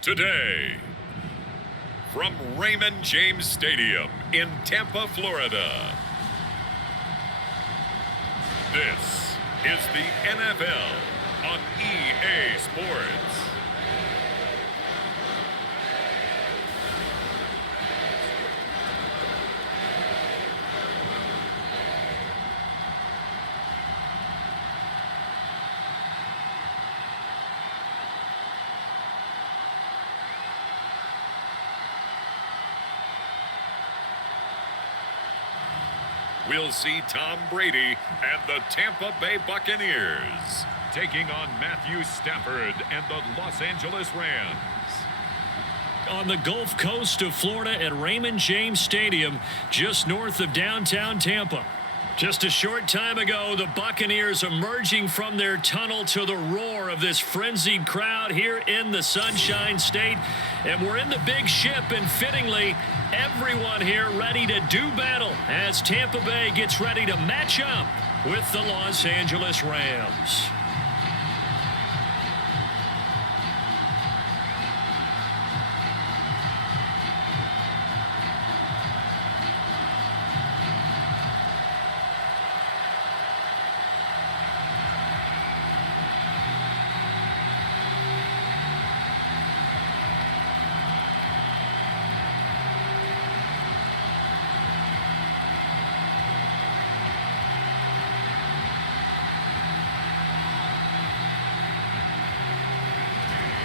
today. From Raymond James Stadium in Tampa, Florida. This is the NFL on EA Sports. We'll see Tom Brady and the Tampa Bay Buccaneers taking on Matthew Stafford and the Los Angeles Rams. On the Gulf Coast of Florida at Raymond James Stadium, just north of downtown Tampa. Just a short time ago, the Buccaneers emerging from their tunnel to the roar of this frenzied crowd here in the Sunshine State. And we're in the big ship, and fittingly, everyone here ready to do battle as Tampa Bay gets ready to match up with the Los Angeles Rams.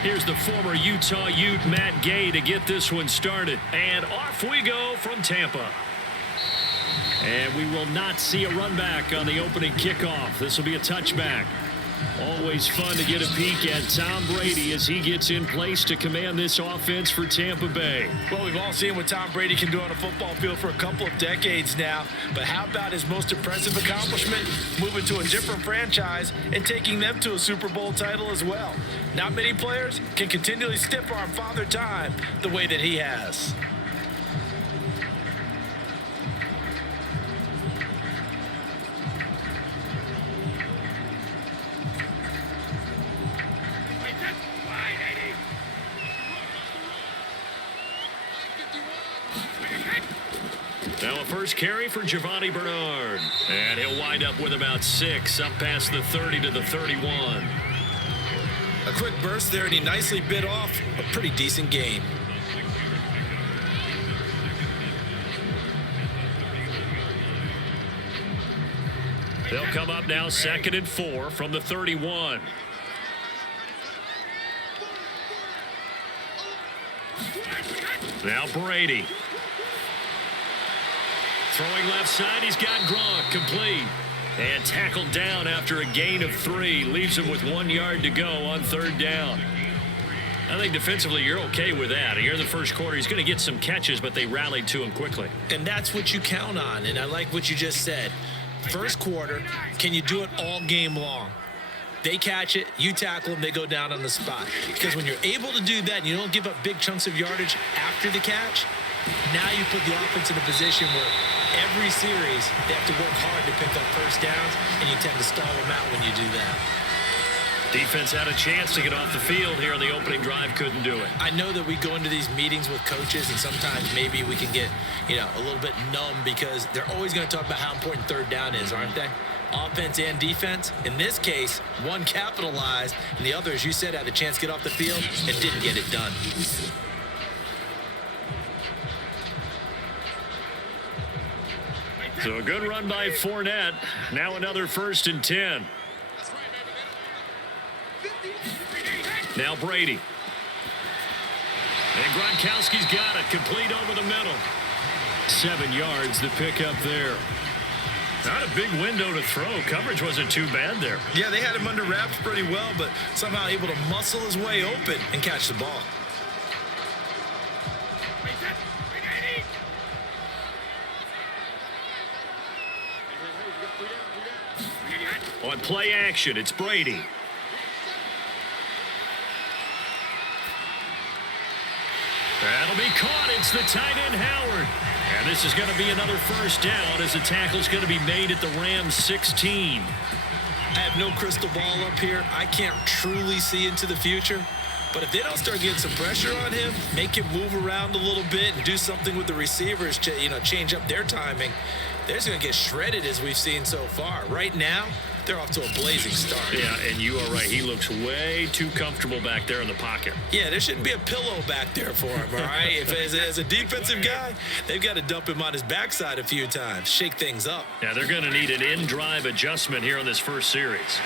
Here's the former Utah Ute, Matt Gay, to get this one started. And off we go from Tampa. And we will not see a run back on the opening kickoff. This will be a touchback. Always fun to get a peek at Tom Brady as he gets in place to command this offense for Tampa Bay. Well, we've all seen what Tom Brady can do on a football field for a couple of decades now. But how about his most impressive accomplishment? Moving to a different franchise and taking them to a Super Bowl title as well. Not many players can continually stiff-arm Father Time the way that he has. Now a first carry for Giovanni Bernard. And he'll wind up with about 6, up past the 30 to the 31. A quick burst there, and he nicely bit off a pretty decent gain. They'll come up now 2nd and 4 from the 31. Now Brady. Throwing left side, he's got Gronk, complete. And tackled down after a gain of 3. Leaves him with 1 yard to go on 3rd down. I think defensively you're okay with that. Here in the first quarter, he's going to get some catches, but they rallied to him quickly. And that's what you count on, and I like what you just said. First quarter, can you do it all game long? They catch it, you tackle them, they go down on the spot. Because when you're able to do that and you don't give up big chunks of yardage after the catch, now you put the offense in a position where every series they have to work hard to pick up first downs, and you tend to stall them out when you do that. Defense had a chance to get off the field here on the opening drive, couldn't do it. I know that we go into these meetings with coaches, and sometimes maybe we can get, a little bit numb because they're always going to talk about how important 3rd down is, aren't they? Offense and defense. In this case, one capitalized, and the other, as you said, had a chance to get off the field and didn't get it done. So a good run by Fournette. Now another 1st and 10. Now Brady. And Gronkowski's got it. Complete over the middle. 7 yards to pick up there. Not a big window to throw. Coverage wasn't too bad there. Yeah, they had him under wraps pretty well, but somehow able to muscle his way open and catch the ball. On play action, it's Brady. That'll be caught. It's the tight end, Howard. And this is going to be another 1st down as the tackle's going to be made at the Rams 16. I have no crystal ball up here. I can't truly see into the future. But if they don't start getting some pressure on him, make him move around a little bit and do something with the receivers to, change up their timing, they're just going to get shredded as we've seen so far. Right now, they're off to a blazing start. Yeah, and you are right. He looks way too comfortable back there in the pocket. Yeah, there shouldn't be a pillow back there for him, all right? If as a defensive guy, they've got to dump him on his backside a few times, shake things up. Yeah, they're going to need an in-drive adjustment here on this first series.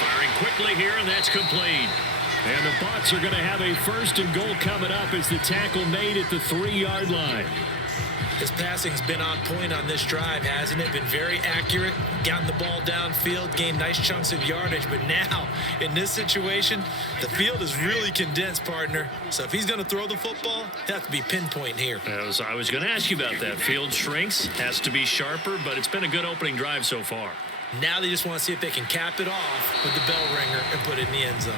Firing quickly here, and that's complete. And the Bucs are going to have a first and goal coming up as the tackle made at the 3-yard line. His passing's been on point on this drive, hasn't it? Been very accurate, gotten the ball downfield, gained nice chunks of yardage. But now, in this situation, the field is really condensed, partner. So if he's going to throw the football, it has to be pinpoint here. I was going to ask you about that. Field shrinks, has to be sharper, but it's been a good opening drive so far. Now they just want to see if they can cap it off with the bell ringer and put it in the end zone.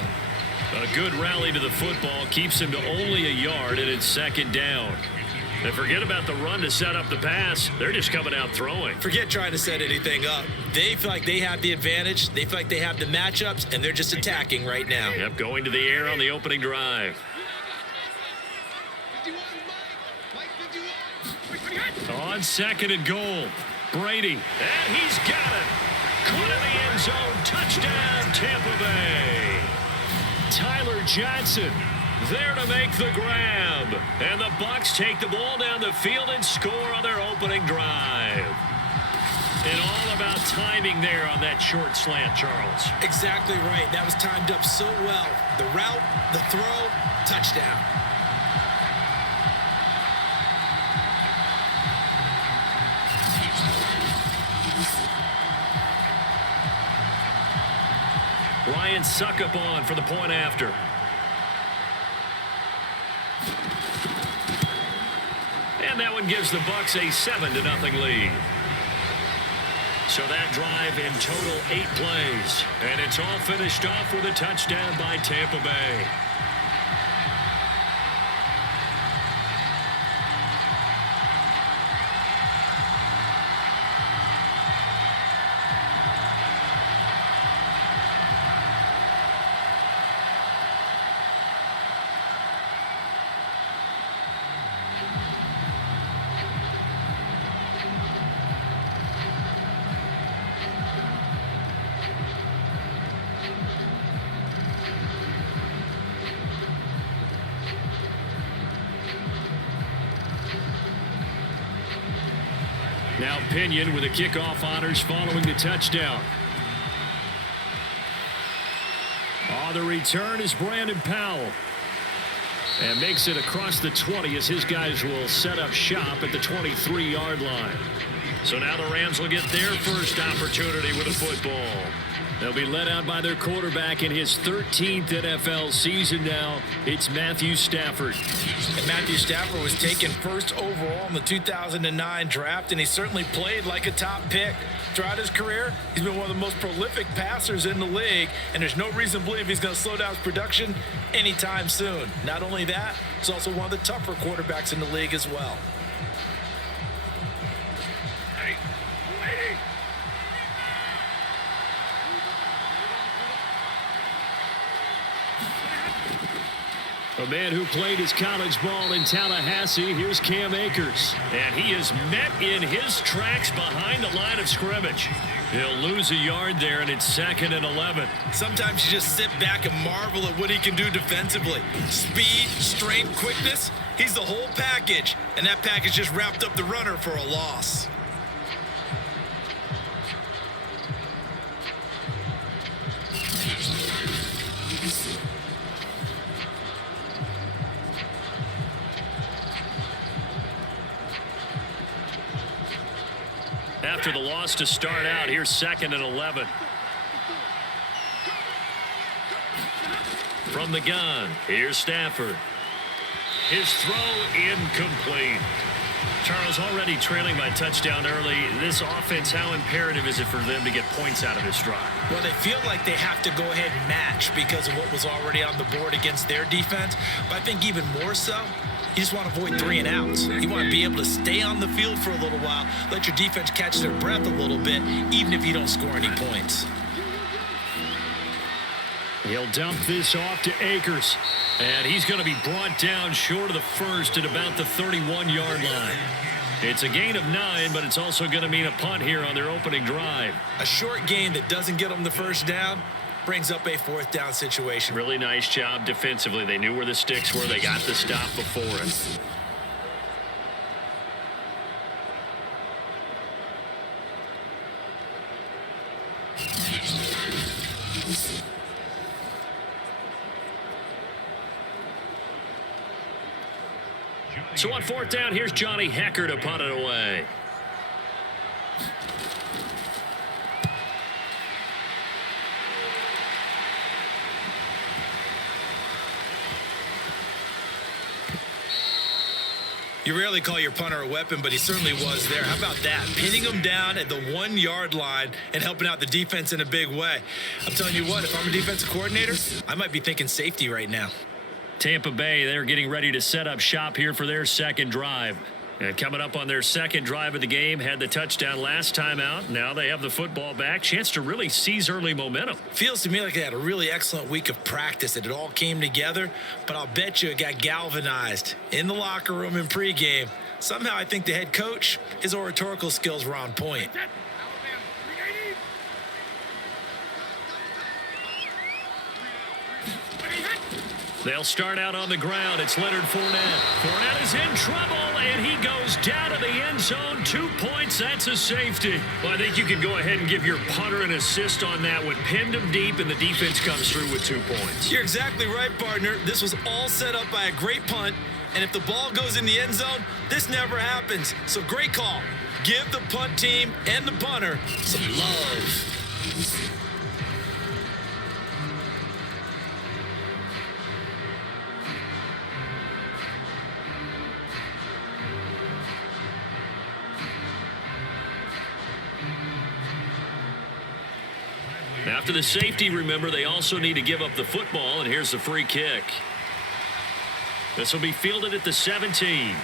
A good rally to the football keeps him to only a yard, and it's second down. And forget about the run to set up the pass. They're just coming out throwing. Forget trying to set anything up. They feel like they have the advantage. They feel like they have the matchups, and they're just attacking right now. Yep, going to the air on the opening drive. On second and goal, Brady. And he's got it. Caught in the end zone. Touchdown, Tampa Bay. Tyler Johnson there to make the grab. And the Bucs take the ball down the field and score on their opening drive. And all about timing there on that short slant, Charles. Exactly right. That was timed up so well. The route, the throw, touchdown. Ryan Suckup on for the point after. And that one gives the Bucs a 7-0 lead. So that drive in total 8 plays. And it's all finished off with a touchdown by Tampa Bay. Now Pinion with the kickoff honors following the touchdown. The return is Brandon Powell. And makes it across the 20 as his guys will set up shop at the 23-yard line. So now the Rams will get their first opportunity with a football. They'll be led out by their quarterback in his 13th NFL season now. It's Matthew Stafford. And Matthew Stafford was taken first overall in the 2009 draft, and he certainly played like a top pick. Throughout his career, he's been one of the most prolific passers in the league, and there's no reason to believe he's going to slow down his production anytime soon. Not only that, he's also one of the tougher quarterbacks in the league as well. A man who played his college ball in Tallahassee, here's Cam Akers. And he is met in his tracks behind the line of scrimmage. He'll lose a yard there, and it's 2nd and 11. Sometimes you just sit back and marvel at what he can do defensively. Speed, strength, quickness, he's the whole package. And that package just wrapped up the runner for a loss. After the loss to start out, here's 2nd and 11. From the gun, here's Stafford. His throw incomplete. Charles, already trailing by touchdown early. This offense, how imperative is it for them to get points out of this drive? Well, they feel like they have to go ahead and match because of what was already on the board against their defense. But I think even more so, you just want to avoid 3 and outs. You want to be able to stay on the field for a little while, let your defense catch their breath a little bit, even if you don't score any points. He'll dump this off to Akers. And he's going to be brought down short of the first at about the 31-yard line. It's a gain of 9, but it's also going to mean a punt here on their opening drive. A short gain that doesn't get them the first down brings up a fourth down situation. Really nice job defensively. They knew where the sticks were. They got the stop before it. So on fourth down, here's Johnny Hecker to punt it away. You rarely call your punter a weapon, but he certainly was there. How about that? Pinning him down at the 1-yard line and helping out the defense in a big way. I'm telling you what, if I'm a defensive coordinator, I might be thinking safety right now. Tampa Bay, they're getting ready to set up shop here for their second drive. And coming up on their second drive of the game, had the touchdown last time out. Now they have the football back. Chance to really seize early momentum. Feels to me like they had a really excellent week of practice. It all came together, but I'll bet you it got galvanized in the locker room in pregame. Somehow I think the head coach, his oratorical skills were on point. They'll start out on the ground. It's Leonard Fournette. Fournette is in trouble, and he goes down to the end zone. 2 points. That's a safety. Well, I think you can go ahead and give your punter an assist on that one. Pinned him deep, and the defense comes through with 2 points. You're exactly right, partner. This was all set up by a great punt, and if the ball goes in the end zone, this never happens. So great call. Give the punt team and the punter some love. After the safety, remember, they also need to give up the football, and here's the free kick. This will be fielded at the 17.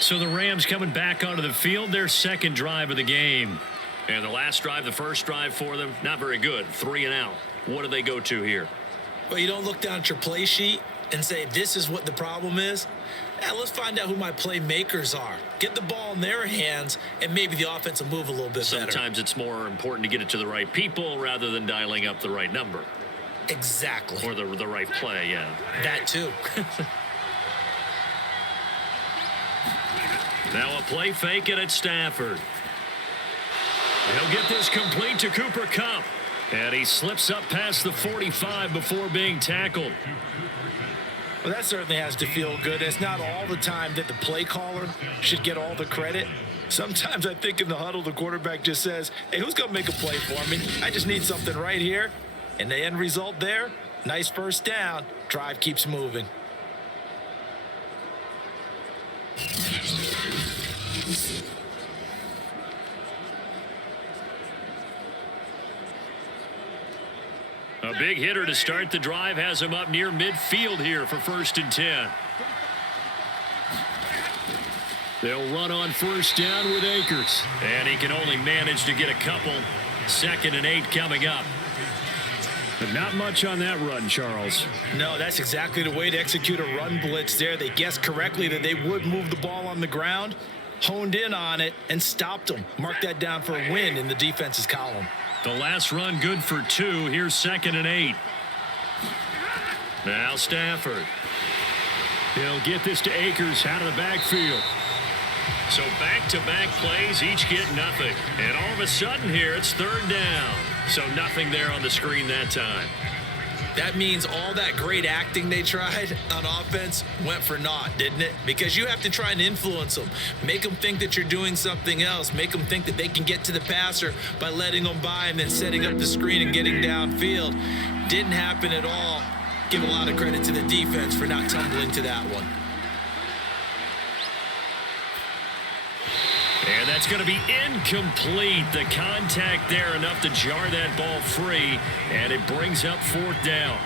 So the Rams coming back onto the field, their second drive of the game. And the last drive, the first drive for them, not very good, 3 and out. What do they go to here? Well, you don't look down at your play sheet and say, this is what the problem is. Now, let's find out who my playmakers are. Get the ball in their hands, and maybe the offense will move a little bit better. Sometimes it's more important to get it to the right people rather than dialing up the right number. Exactly. Or the right play, yeah. That too. Now a play fake it at Stafford. He'll get this complete to Cooper Kupp. And he slips up past the 45 before being tackled. Well, that certainly has to feel good. It's not all the time that the play caller should get all the credit. Sometimes I think in the huddle, the quarterback just says, hey, who's going to make a play for me? I just need something right here. And the end result there, nice first down. Drive keeps moving. A big hitter to start the drive has him up near midfield here for 1st and 10. They'll run on first down with Akers. And he can only manage to get a couple. 2nd and 8 coming up. But not much on that run, Charles. No, that's exactly the way to execute a run blitz there. They guessed correctly that they would move the ball on the ground, honed in on it, and stopped them. Mark that down for a win in the defense's column. The last run good for 2. Here's 2nd and 8. Now Stafford. He'll get this to Akers out of the backfield. So back-to-back plays, each get nothing. And all of a sudden here, it's 3rd down. So nothing there on the screen that time. That means all that great acting they tried on offense went for naught, didn't it? Because you have to try and influence them. Make them think that you're doing something else. Make them think that they can get to the passer by letting them by and then setting up the screen and getting downfield. Didn't happen at all. Give a lot of credit to the defense for not tumbling to that one. And that's going to be incomplete. The contact there enough to jar that ball free, and it brings up 4th down.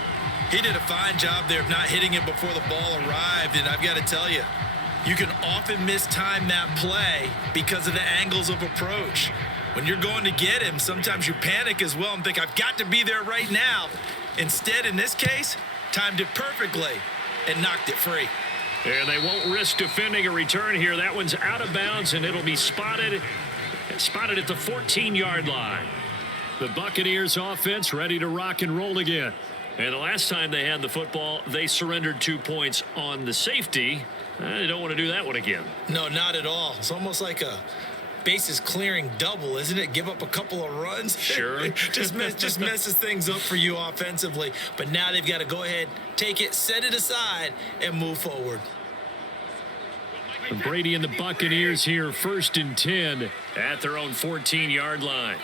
He did a fine job there of not hitting it before the ball arrived, and I've got to tell you, You can often mistime that play because of the angles of approach. When you're going to get him, sometimes you panic as well and think, I've got to be there right now. Instead, in this case, timed it perfectly and knocked it free. And they won't risk defending a return here. That one's out of bounds, and it'll be spotted at the 14-yard line. The Buccaneers offense ready to rock and roll again. And the last time they had the football, they surrendered 2 points on the safety. They don't want to do that one again. No, not at all. It's almost like a bases clearing double, isn't it? Give up a couple of runs. Sure. just messes things up for you offensively. But now they've got to go ahead, take it, set it aside, and move forward. Brady and the Buccaneers here, 1st and 10 at their own 14-yard line.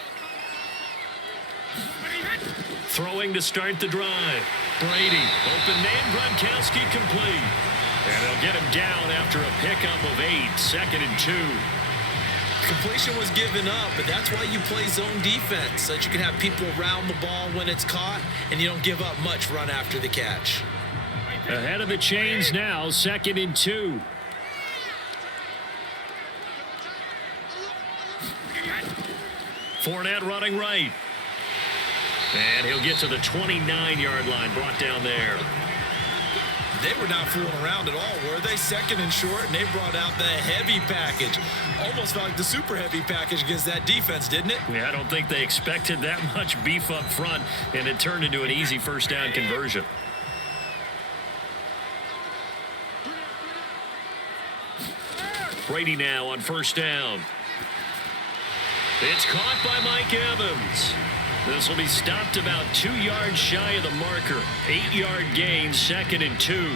Throwing to start the drive. Brady, open man, Gronkowski complete. And they'll get him down after a pickup of 8, 2nd and 2. Completion was given up, but that's why you play zone defense, so that you can have people around the ball when it's caught, and you don't give up much run after the catch. Ahead of the chains now, 2nd and 2. Fournette running right. And he'll get to the 29-yard line, brought down there. They were not fooling around at all, were they? 2nd and short, and they brought out the heavy package. Almost felt like the super heavy package against that defense, didn't it? Yeah, I don't think they expected that much beef up front, and it turned into an easy 1st down conversion. Brady now on 1st down. It's caught by Mike Evans. This will be stopped about 2 yards shy of the marker. 8-yard gain, 2nd and 2.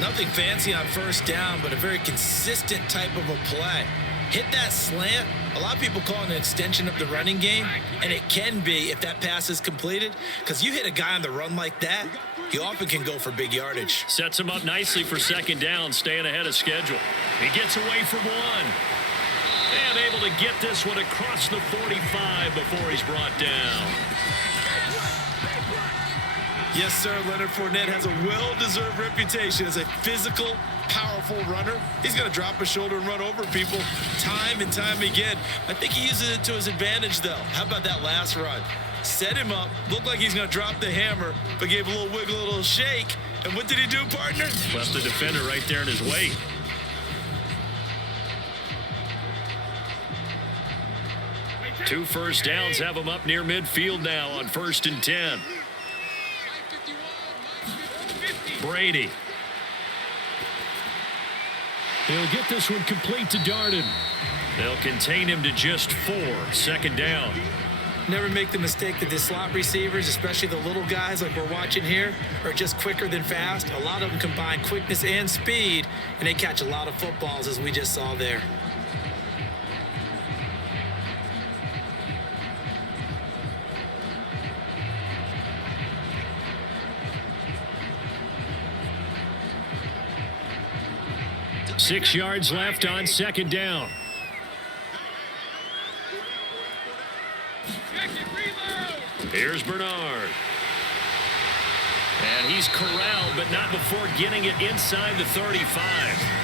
Nothing fancy on 1st down, but a very consistent type of a play. Hit that slant. A lot of people call it an extension of the running game, and it can be if that pass is completed, because you hit a guy on the run like that, he often can go for big yardage. Sets him up nicely for 2nd down, staying ahead of schedule. He gets away from one. And able to get this one across the 45 before he's brought down. Yes, sir. Leonard Fournette has a well-deserved reputation as a physical, powerful runner. He's going to drop a shoulder and run over people time and time again. I think he uses it to his advantage, though. How about that last run? Set him up, looked like he's going to drop the hammer, but gave a little wiggle, a little shake. And what did he do, partner? Left the defender right there in his way. 2 first downs have him up near midfield now on 1st and 10. Brady. He'll get this one complete to Darden. They'll contain him to just 4, 2nd down. Never make the mistake that the slot receivers, especially the little guys like we're watching here, are just quicker than fast. A lot of them combine quickness and speed, and they catch a lot of footballs, as we just saw there. Six yards left on 2nd down. Here's Bernard. And he's corralled, but not before getting it inside the 35.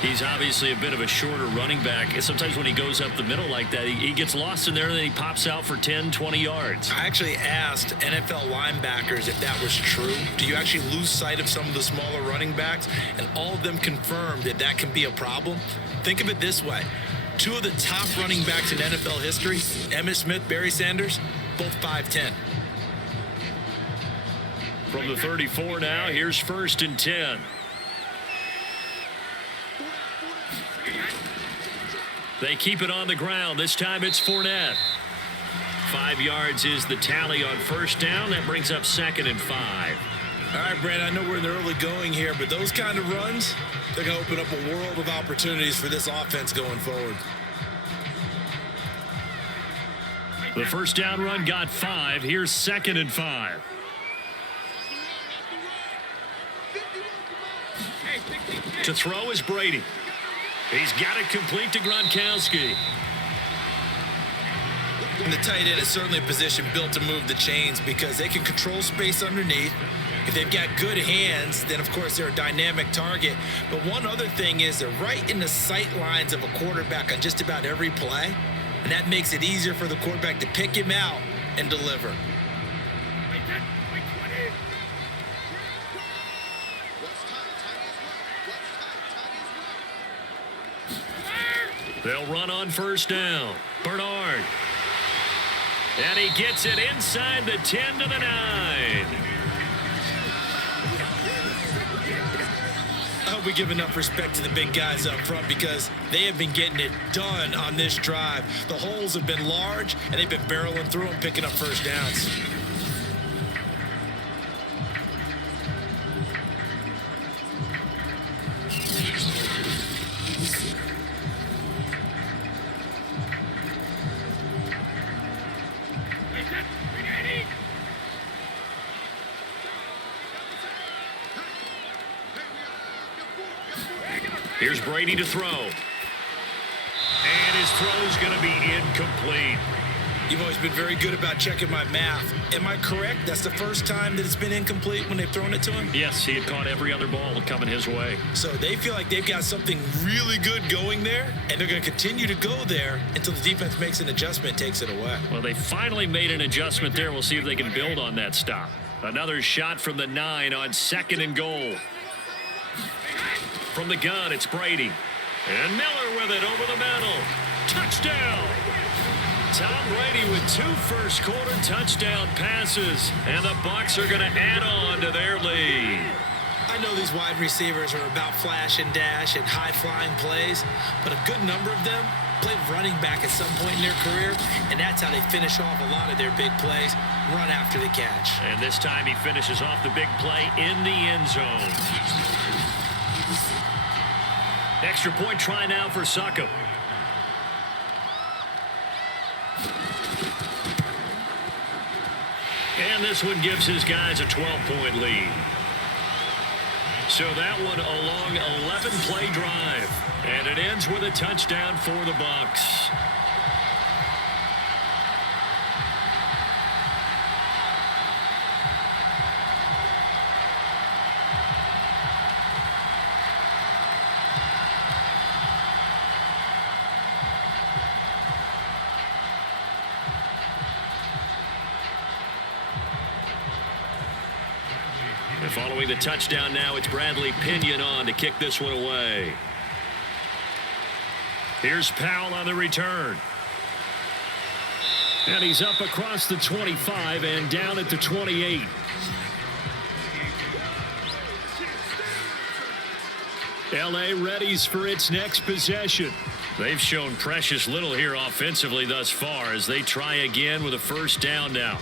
He's obviously a bit of a shorter running back. And sometimes when he goes up the middle like that, he gets lost in there, and then he pops out for 10, 20 yards. I actually asked NFL linebackers if that was true. Do you actually lose sight of some of the smaller running backs? And all of them confirmed that that can be a problem. Think of it this way. 2 of the top running backs in NFL history, Emmitt Smith, Barry Sanders, both 5'10". From the 34 now, here's 1st and 10. They keep it on the ground. This time it's Fournette. 5 yards is the tally on 1st down. That brings up 2nd and 5. All right, Brandon, I know we're in the early going here, but those kind of runs, they're going to open up a world of opportunities for this offense going forward. The 1st down run got 5. Here's 2nd and 5. To throw is Brady. He's got it complete to Gronkowski. And the tight end is certainly a position built to move the chains because they can control space underneath. If they've got good hands, then, of course, they're a dynamic target. But one other thing is they're right in the sight lines of a quarterback on just about every play, and that makes it easier for the quarterback to pick him out and deliver. They'll run on first down. Bernard. And he gets it inside the 10 to the 9. I hope we give enough respect to the big guys up front because they have been getting it done on this drive. The holes have been large, and they've been barreling through them, picking up first downs. Here's Brady to throw. And his throw's going to be incomplete. You've always been very good about checking my math. Am I correct? That's the first time that it's been incomplete when they've thrown it to him? Yes, he had caught every other ball coming his way. So they feel like they've got something really good going there, and they're going to continue to go there until the defense makes an adjustment, takes it away. Well, they finally made an adjustment there. We'll see if they can build on that stop. Another shot from the 9 on 2nd and goal. From the gun, it's Brady. And Miller with it over the middle. Touchdown! Tom Brady with 2 first-quarter touchdown passes. And the Bucs are going to add on to their lead. I know these wide receivers are about flash and dash and high-flying plays, but a good number of them played running back at some point in their career, and that's how they finish off a lot of their big plays, run after the catch. And this time he finishes off the big play in the end zone. Extra point try now for Suckup. And this one gives his guys a 12-point lead. So that one a long 11-play drive. And it ends with a touchdown for the Bucs. And following the touchdown now, it's Bradley Pinion on to kick this one away. Here's Powell on the return. And he's up across the 25 and down at the 28. LA readies for its next possession. They've shown precious little here offensively thus far as they try again with a first down now.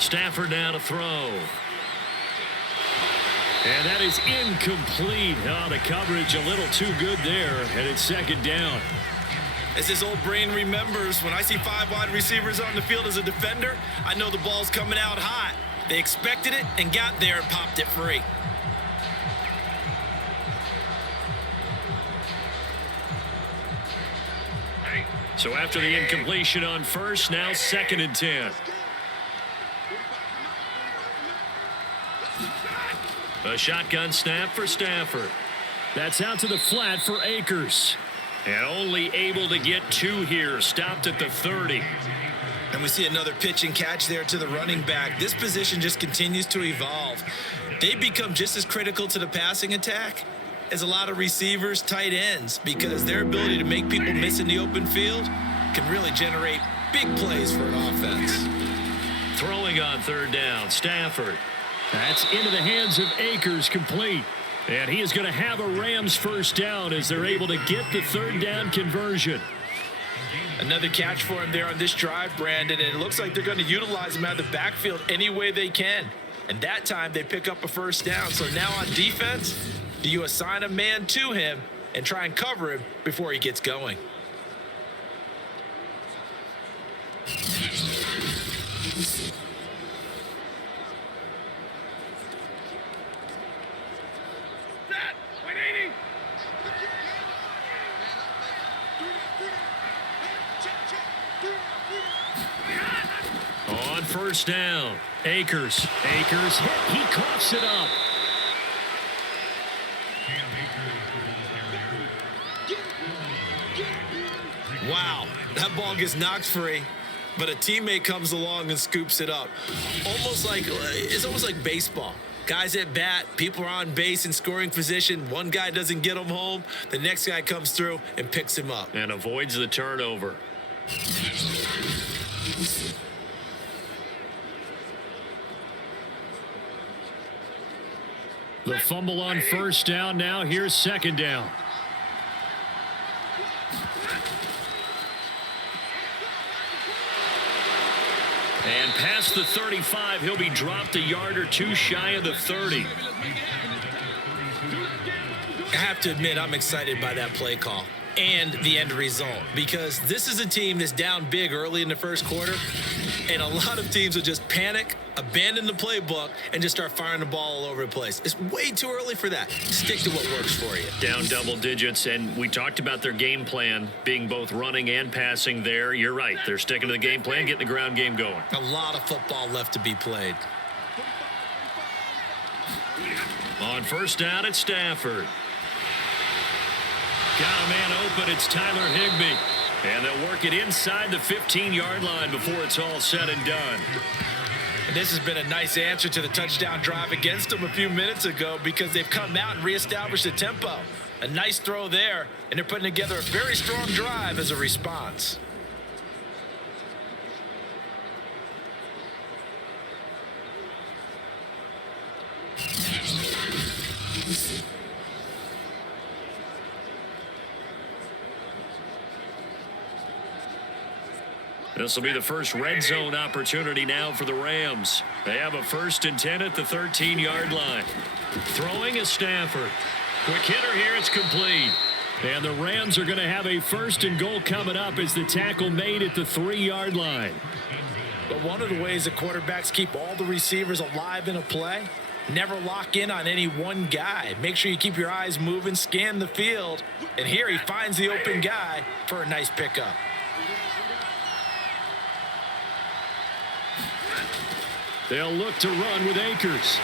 Stafford now to throw. And that is incomplete. Oh, the coverage a little too good there, and it's second down. As his old brain remembers, when I see 5 wide receivers on the field as a defender, I know the ball's coming out hot. They expected it and got there and popped it free. So after the incompletion on first, now 2nd and 10. A shotgun snap for Stafford. That's out to the flat for Akers. And only able to get 2 here. Stopped at the 30. And we see another pitch and catch there to the running back. This position just continues to evolve. They become just as critical to the passing attack as a lot of receivers, tight ends, because their ability to make people miss in the open field can really generate big plays for an offense. Throwing on 3rd down, Stafford. That's into the hands of Akers, complete. And he is going to have a Rams first down as they're able to get the 3rd down conversion. Another catch for him there on this drive, Brandon, and it looks like they're going to utilize him out of the backfield any way they can. And that time they pick up a first down. So now on defense, do you assign a man to him and try and cover him before he gets going? On first down, Akers hit. He coughs it up. Wow, that ball gets knocked free, but a teammate comes along and scoops it up. It's almost like baseball. Guys at bat, people are on base in scoring position. One guy doesn't get him home. The next guy comes through and picks him up. And avoids the turnover. The fumble on first down. Now here's second down. And past the 35, he'll be dropped a yard or two shy of the 30. I have to admit, I'm excited by that play call and the end result, because this is a team that's down big early in the first quarter, and a lot of teams will just panic, abandon the playbook, and just start firing the ball all over the place. It's way too early for that. Stick to what works for you. Down double digits, and we talked about their game plan being both running and passing there. You're right. They're sticking to the game plan, getting the ground game going. A lot of football left to be played. On first down, it's Stafford. Got a man open. It's Tyler Higbee. And they'll work it inside the 15-yard line before it's all said and done. And this has been a nice answer to the touchdown drive against them a few minutes ago, because they've come out and reestablished the tempo. A nice throw there, and they're putting together a very strong drive as a response. This will be the first red zone opportunity now for the Rams. They have a 1st and 10 at the 13-yard line. Throwing is Stafford. Quick hitter here, it's complete. And the Rams are going to have a 1st and goal coming up as the tackle made at the 3-yard line. But one of the ways that quarterbacks keep all the receivers alive in a play, never lock in on any one guy. Make sure you keep your eyes moving, scan the field. And here he finds the open guy for a nice pickup. They'll look to run with Akers.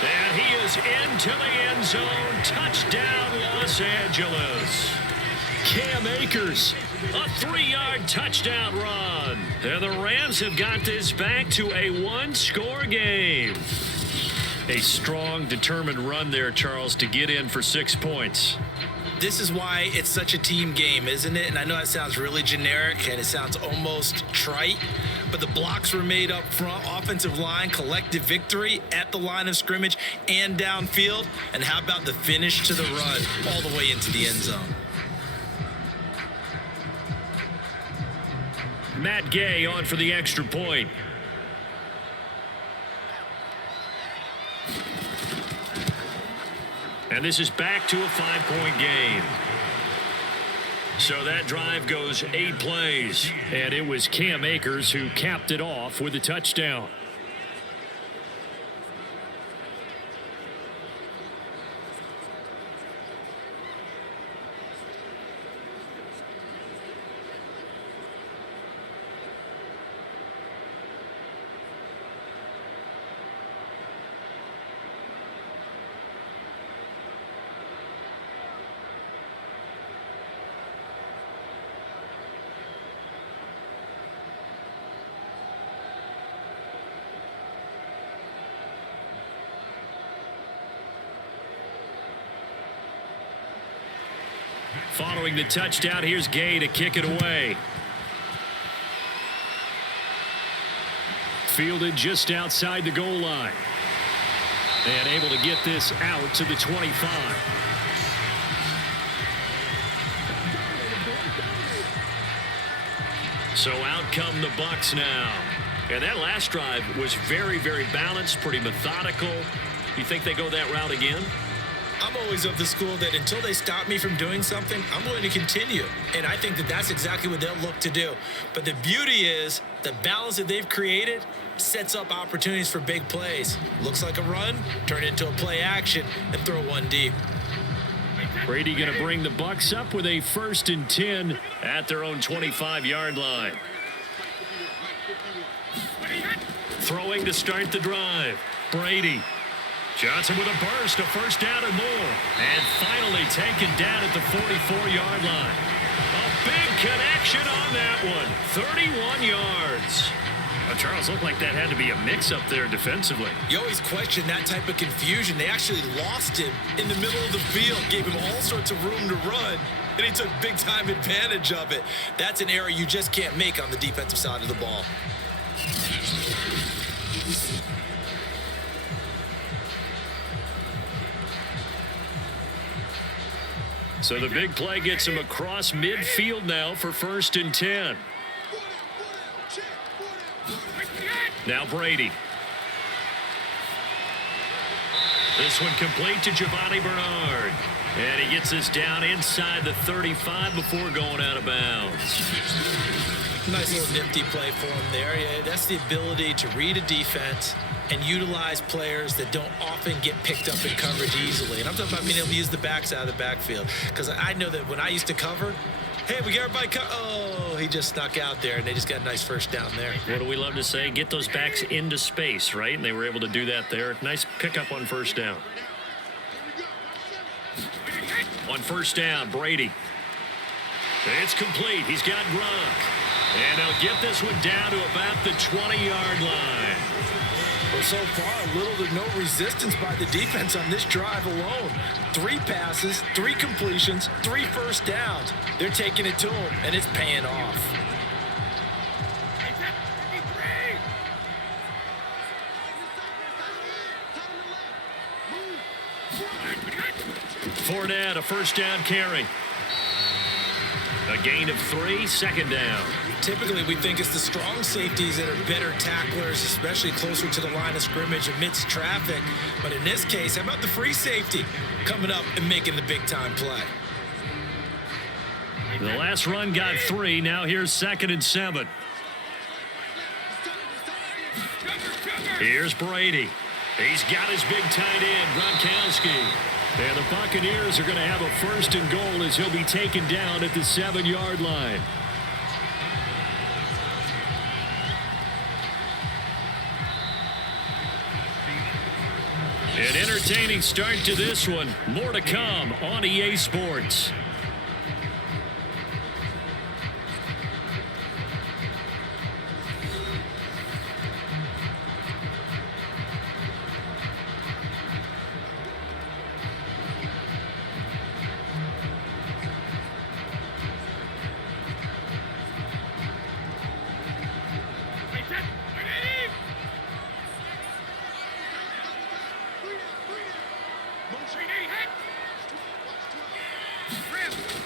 And he is into the end zone. Touchdown, Los Angeles. Cam Akers, a 3-yard touchdown run. And the Rams have got this back to a 1-score game. A strong, determined run there, Charles, to get in for 6 points. This is why it's such a team game, isn't it? And I know it sounds really generic and it sounds almost trite, but the blocks were made up front, offensive line, collective victory at the line of scrimmage and downfield. And how about the finish to the run all the way into the end zone? Matt Gay on for the extra point. And this is back to a 5-point game. So that drive goes 8 plays. And it was Cam Akers who capped it off with a touchdown. Following the touchdown, here's Gay to kick it away. Fielded just outside the goal line. And able to get this out to the 25. So out come the BUCS now. And that last drive was very, very balanced, pretty methodical. You think they go that route again? I'm always of the school that until they stop me from doing something, I'm going to continue. And I think that that's exactly what they'll look to do. But the beauty is the balance that they've created sets up opportunities for big plays. Looks like a run, turn it into a play action, and throw one deep. Brady going to bring the Bucs up with a 1st and 10 at their own 25-yard line. Throwing to start the drive. Brady. Johnson with a burst, a 1st down and more. And finally taken down at the 44-yard line. A big connection on that one. 31 yards. Charles, looked like that had to be a mix-up there defensively. You always question that type of confusion. They actually lost him in the middle of the field, gave him all sorts of room to run, and he took big-time advantage of it. That's an error you just can't make on the defensive side of the ball. So the big play gets him across midfield now for 1st and 10. Now Brady. This one complete to Giovanni Bernard. And he gets this down inside the 35 before going out of bounds. Nice little nifty play for him there. Yeah, that's the ability to read a defense and utilize players that don't often get picked up in coverage easily. And I'm talking about being able to use the backs out of the backfield. Because I know that when I used to cover, hey, we got everybody oh, he just snuck out there, and they just got a nice 1st down there. What do we love to say? Get those backs into space, right? And they were able to do that there. Nice pickup on 1st down. On 1st down, Brady. It's complete. He's got Gronk. And they'll get this one down to about the 20-yard line. Well, so far, little to no resistance by the defense on this drive alone. 3 passes, 3 completions, 3 1st downs. They're taking it to him, and it's paying off. Fournette, a 1st down carry. A gain of 3, 2nd down. Typically, we think it's the strong safeties that are better tacklers, especially closer to the line of scrimmage amidst traffic. But in this case, how about the free safety coming up and making the big-time play? The last run got 3. Now here's 2nd and 7. Here's Brady. He's got his big tight end, Gronkowski. And the Buccaneers are going to have a 1st and goal as he'll be taken down at the 7-yard line. An entertaining start to this one. More to come on EA Sports.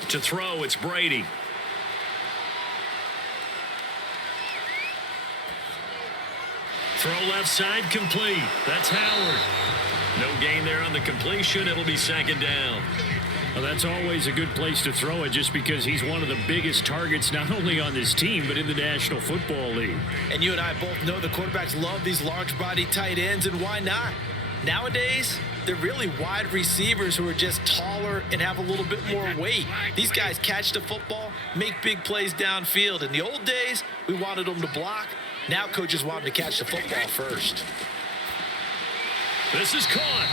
To throw, it's Brady. Throw left side, complete. That's Howard. No gain there on the completion. It'll be 2nd down. Well, that's always a good place to throw it just because he's one of the biggest targets not only on this team but in the National Football League. And you and I both know the quarterbacks love these large-body tight ends, and why not? Nowadays, they're really wide receivers who are just taller and have a little bit more weight. These guys catch the football, make big plays downfield. In the old days, we wanted them to block. Now coaches want them to catch the football first. This is caught.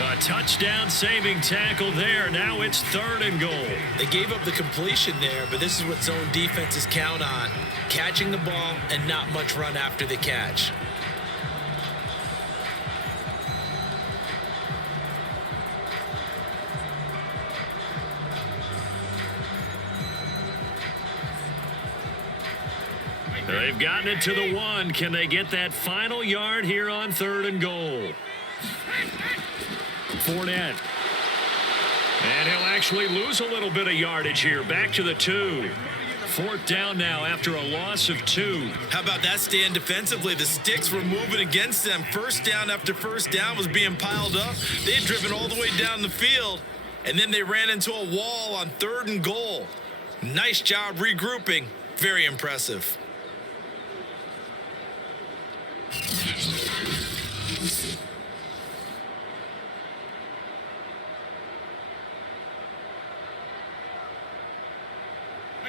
A touchdown saving tackle there. Now it's 3rd and goal. They gave up the completion there, but this is what zone defenses count on. Catching the ball and not much run after the catch. They've gotten it to the 1. Can they get that final yard here on 3rd and goal? Fournette. And he'll actually lose a little bit of yardage here. Back to the 2. 4th down now after a loss of 2. How about that stand defensively? The sticks were moving against them. First down after first down was being piled up. They had driven all the way down the field, and then they ran into a wall on 3rd and goal. Nice job regrouping. Very impressive.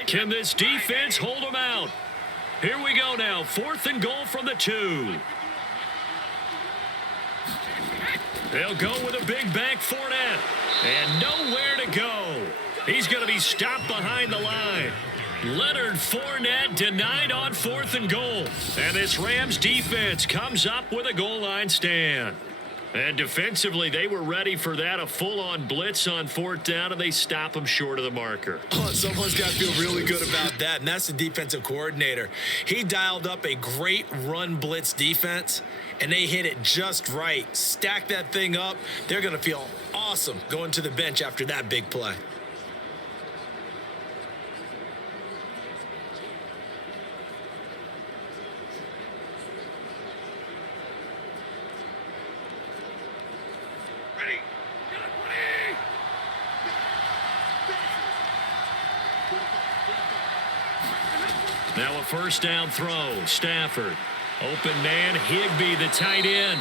Can this defense hold them out? Here we go now. 4th and goal from the 2. They'll go with a big back Fournette. And nowhere to go. He's going to be stopped behind the line. Leonard Fournette denied on 4th and goal. And this Rams defense comes up with a goal line stand. And defensively, they were ready for that, a full-on blitz on 4th down, and they stop them short of the marker. Oh, someone's got to feel really good about that, and that's the defensive coordinator. He dialed up a great run blitz defense, and they hit it just right. Stack that thing up. They're going to feel awesome going to the bench after that big play. Now a 1st down throw. Stafford. Open man, Higbee, the tight end.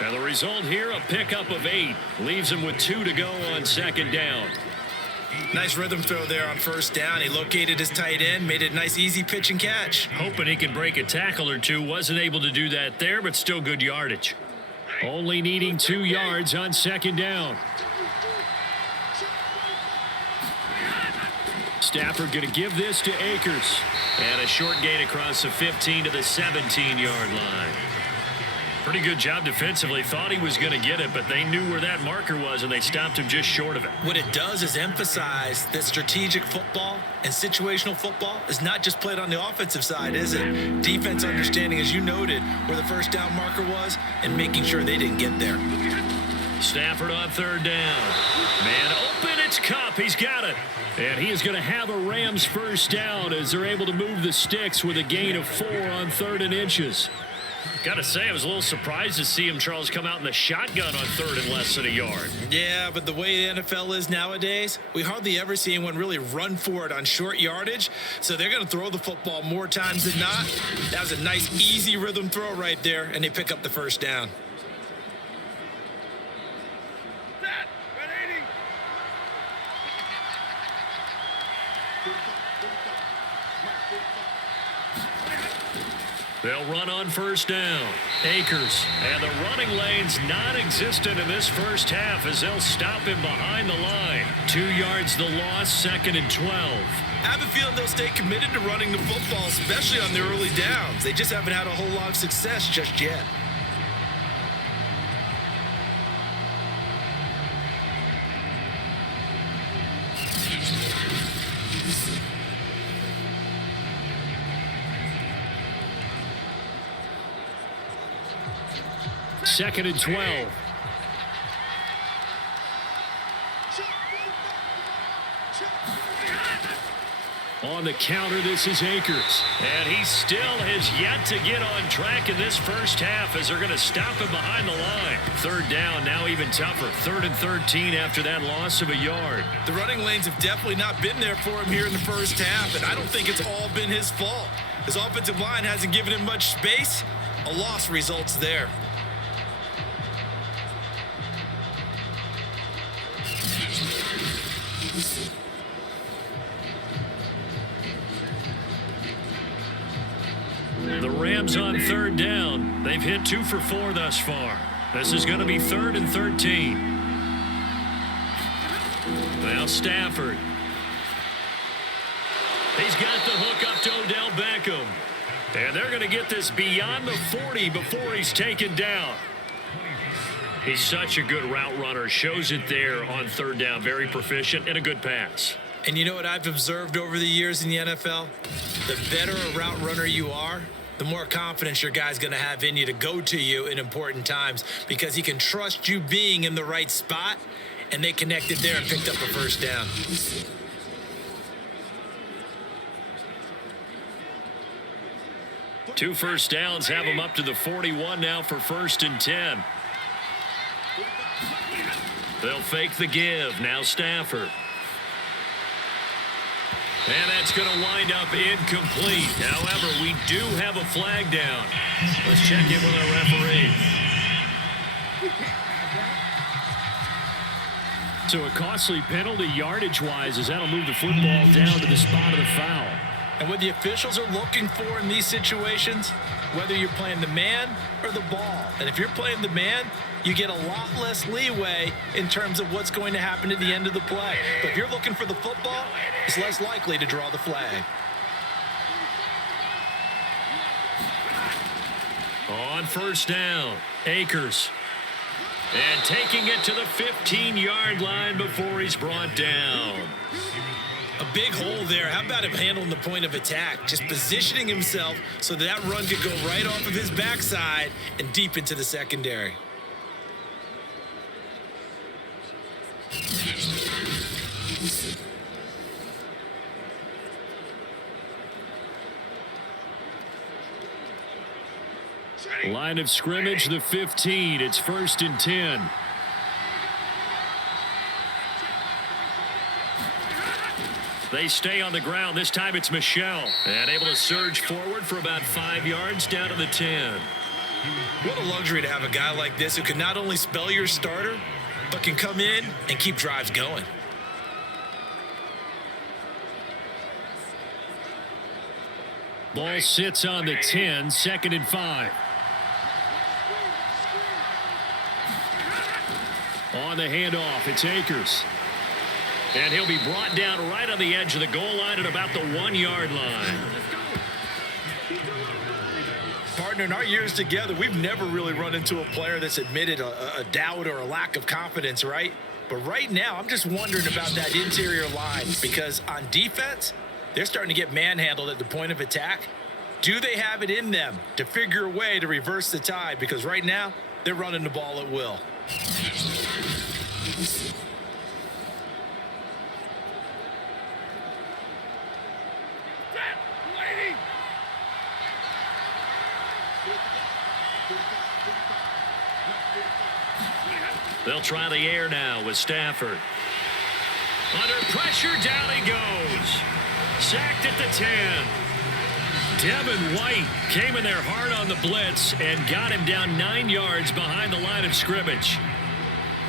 And the result here, a pickup of 8. Leaves him with 2 to go on 2nd down. Nice rhythm throw there on 1st down. He located his tight end, made it a nice easy pitch and catch. Hoping he can break a tackle or two. Wasn't able to do that there, but still good yardage. Only needing 2 yards on 2nd down. Stafford going to give this to Akers. And a short gain across the 15 to the 17-yard line. Pretty good job defensively. Thought he was going to get it, but they knew where that marker was, and they stopped him just short of it. What it does is emphasize that strategic football and situational football is not just played on the offensive side, is it? Defense understanding, as you noted, where the 1st down marker was and making sure they didn't get there. Stafford on 3rd down. Man open, it's Kupp. He's got it. And he is going to have a Rams 1st down as they're able to move the sticks with a gain of 4 on 3rd and inches. Got to say, I was a little surprised to see him, Charles, come out in the shotgun on 3rd and less than a yard. Yeah, but the way the NFL is nowadays, we hardly ever see anyone really run for it on short yardage. So they're going to throw the football more times than not. That was a nice, easy rhythm throw right there, and they pick up the 1st down. They'll run on 1st down. Akers. And the running lane's non-existent in this 1st half as they'll stop him behind the line. 2 yards the loss, 2nd and 12. I have a feeling they'll stay committed to running the football, especially on their early downs. They just haven't had a whole lot of success just yet. Second and 12. On the counter, this is Akers. And he still has yet to get on track in this 1st half as they're going to stop him behind the line. 3rd down, now even tougher. 3rd and 13 after that loss of a yard. The running lanes have definitely not been there for him here in the 1st half, and I don't think it's all been his fault. His offensive line hasn't given him much space. A loss results there. The Rams on 3rd down. They've hit 2 for 4 thus far. This is going to be 3rd and 13. Now Stafford. He's got the hook up to Odell Beckham. And they're going to get this beyond the 40 before he's taken down. He's such a good route runner. Shows it there on 3rd down. Very proficient and a good pass. And you know what I've observed over the years in the NFL? The better a route runner you are, the more confidence your guy's going to have in you to go to you in important times because he can trust you being in the right spot, and they connected there and picked up a 1st down. 2 first downs have him up to the 41 now for 1st and 10. They'll fake the give. Now Stafford. And that's going to wind up incomplete. However, we do have a flag down. Let's check in with our referee. So a costly penalty yardage-wise as that'll move the football down to the spot of the foul. And what the officials are looking for in these situations, whether you're playing the man or the ball. And if you're playing the man, you get a lot less leeway in terms of what's going to happen at the end of the play. But if you're looking for the football, it's less likely to draw the flag. On 1st down, Akers. And taking it to the 15-yard line before he's brought down. A big hole there. How about him handling the point of attack? Just positioning himself so that run could go right off of his backside and deep into the secondary. Line of scrimmage, the 15. It's 1st and 10. They stay on the ground. This time it's Michel. And able to surge forward for about 5 yards down to the 10. What a luxury to have a guy like this who can not only spell your starter, but can come in and keep drives going. Ball sits on the 10, 2nd and 5. On the handoff, it's Akers. And he'll be brought down right on the edge of the goal line at about the 1-yard line. Partner, in our years together, we've never really run into a player that's admitted a doubt or a lack of confidence, right? But right now, I'm just wondering about that interior line because on defense, they're starting to get manhandled at the point of attack. Do they have it in them to figure a way to reverse the tide? Because right now, they're running the ball at will. They'll try the air now with Stafford. Under pressure, down he goes. Sacked at the 10. Devin White came in there hard on the blitz and got him down 9 yards behind the line of scrimmage.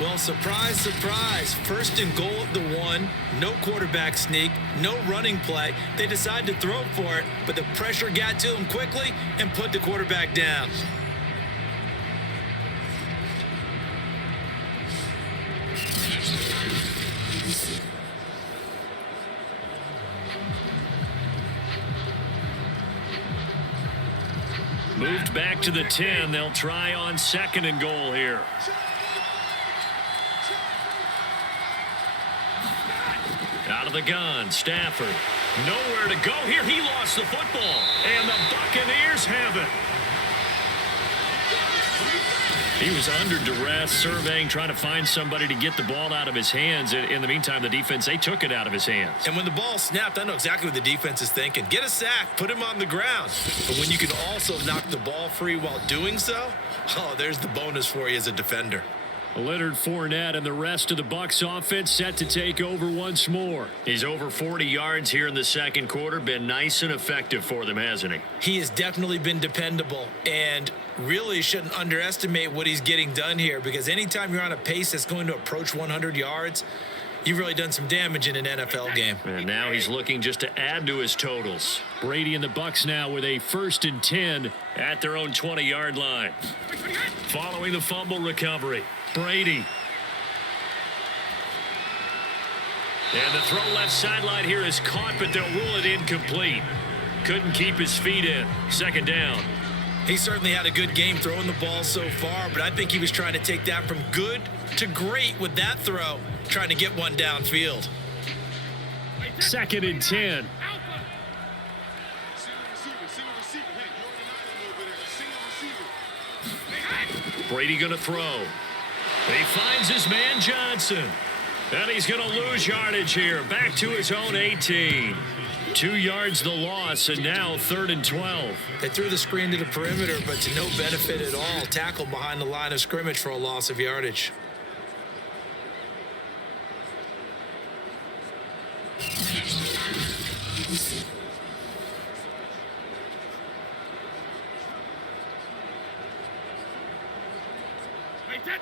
Well, surprise, surprise. 1st and goal at the 1. No quarterback sneak. No running play. They decide to throw for it, but the pressure got to him quickly and put the quarterback down. Moved back to the 10. They'll try on 2nd and goal here. Out of the gun, Stafford. Nowhere to go here. He lost the football. And the Buccaneers have it. He was under duress, surveying, trying to find somebody to get the ball out of his hands. In the meantime, the defense, they took it out of his hands. And when the ball snapped, I know exactly what the defense is thinking. Get a sack, put him on the ground. But when you can also knock the ball free while doing so, oh, there's the bonus for you as a defender. Leonard Fournette and the rest of the Bucs offense set to take over once more. He's over 40 yards here in the 2nd quarter. Been nice and effective for them, hasn't he? He has definitely been dependable and really shouldn't underestimate what he's getting done here because anytime you're on a pace that's going to approach 100 yards, you've really done some damage in an NFL game. And now he's looking just to add to his totals. Brady and the Bucs now with a 1st and 10 at their own 20-yard line. Following the fumble recovery, Brady. And the throw left sideline here is caught, but they'll rule it incomplete. Couldn't keep his feet in. 2nd down. He certainly had a good game throwing the ball so far, but I think he was trying to take that from good to great with that throw, trying to get one downfield. 2nd and 10. Brady going to throw. He finds his man Johnson. And he's going to lose yardage here. Back to his own 18. 2 yards the loss, and now 3rd and 12. They threw the screen to the perimeter, but to no benefit at all. Tackled behind the line of scrimmage for a loss of yardage.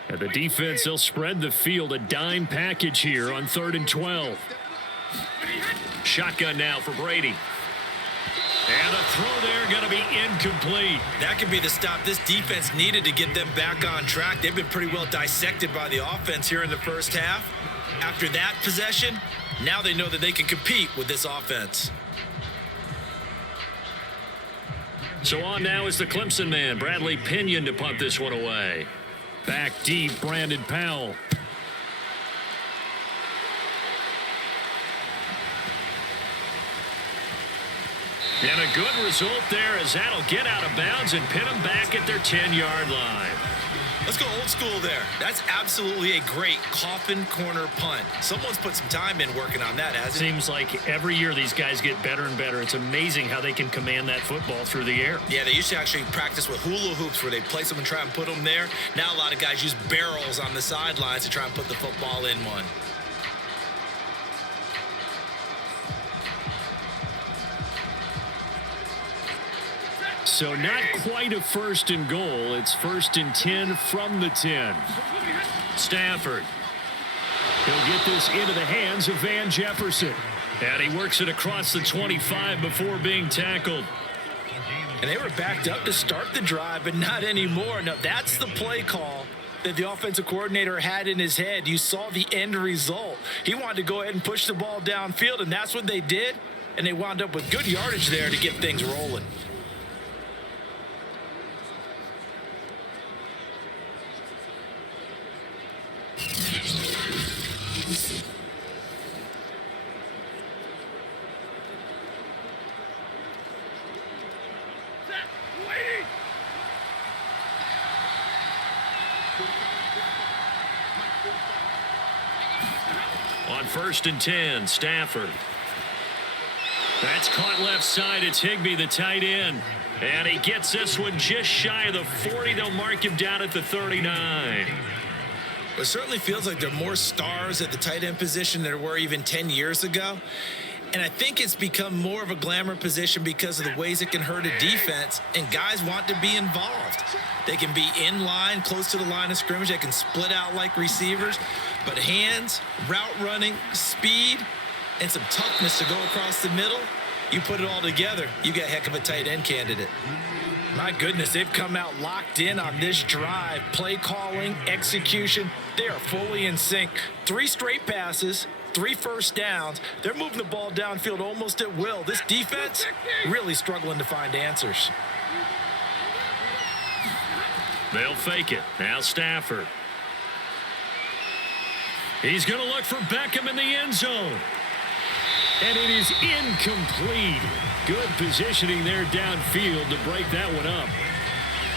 And the defense, they'll spread the field, a dime package here on 3rd and 12. Shotgun now for Brady. And a throw there going to be incomplete. That could be the stop this defense needed to get them back on track. They've been pretty well dissected by the offense here in the first half. After that possession, now they know that they can compete with this offense. So on now is the Clemson man, Bradley Pinion, to punt this one away. Back deep, Brandon Powell. And a good result there as that'll get out of bounds and pin them back at their 10-yard line. Let's go old school there. That's absolutely a great coffin corner punt. Someone's put some time in working on that, hasn't it? Seems like every year these guys get better and better. It's amazing how they can command that football through the air. Yeah, they used to actually practice with hula hoops where they place them and try and put them there. Now a lot of guys use barrels on the sidelines to try and put the football in one. So not quite a 1st and goal. It's 1st and 10 from the 10. Stafford. He'll get this into the hands of Van Jefferson. And he works it across the 25 before being tackled. And they were backed up to start the drive, but not anymore. Now, that's the play call that the offensive coordinator had in his head. You saw the end result. He wanted to go ahead and push the ball downfield, and that's what they did. And they wound up with good yardage there to get things rolling. On 1st and 10, Stafford. That's caught left side. It's Higbee, the tight end. And he gets this one just shy of the 40. They'll mark him down at the 39. It certainly feels like there are more stars at the tight end position than there were even 10 years ago. And I think it's become more of a glamour position because of the ways it can hurt a defense, and guys want to be involved. They can be in line, close to the line of scrimmage. They can split out like receivers. But hands, route running, speed, and some toughness to go across the middle, you put it all together, you got a heck of a tight end candidate. My goodness, they've come out locked in on this drive. Play calling, execution, they are fully in sync. 3 straight passes, 3 first downs. They're moving the ball downfield almost at will. This defense really struggling to find answers. They'll fake it. Now Stafford. He's going to look for Beckham in the end zone. And it is incomplete. Good positioning there downfield to break that one up.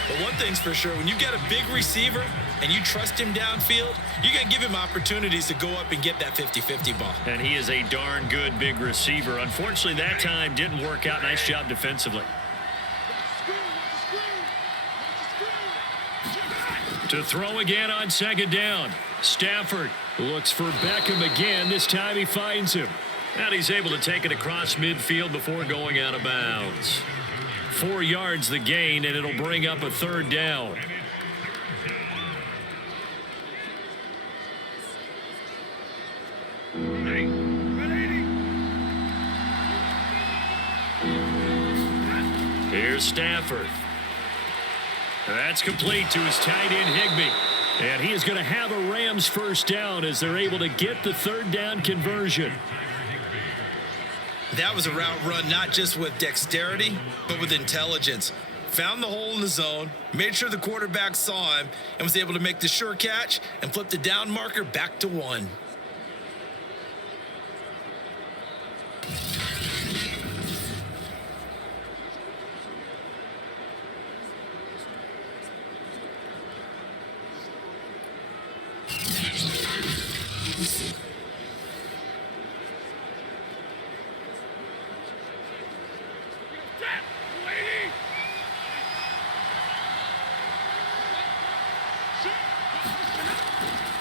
But one thing's for sure, when you got a big receiver and you trust him downfield, you're going to give him opportunities to go up and get that 50-50 ball. And he is a darn good big receiver. Unfortunately, that time didn't work out. Nice job defensively. To throw again on 2nd down. Stafford looks for Beckham again. This time he finds him. And he's able to take it across midfield before going out of bounds. 4 yards the gain, and it'll bring up a 3rd down. Here's Stafford. That's complete to his tight end, Higbee. And he is going to have a Rams 1st down as they're able to get the 3rd down conversion. That was a route run not just with dexterity, but with intelligence. Found the hole in the zone, made sure the quarterback saw him, and was able to make the sure catch and flip the down marker back to 1.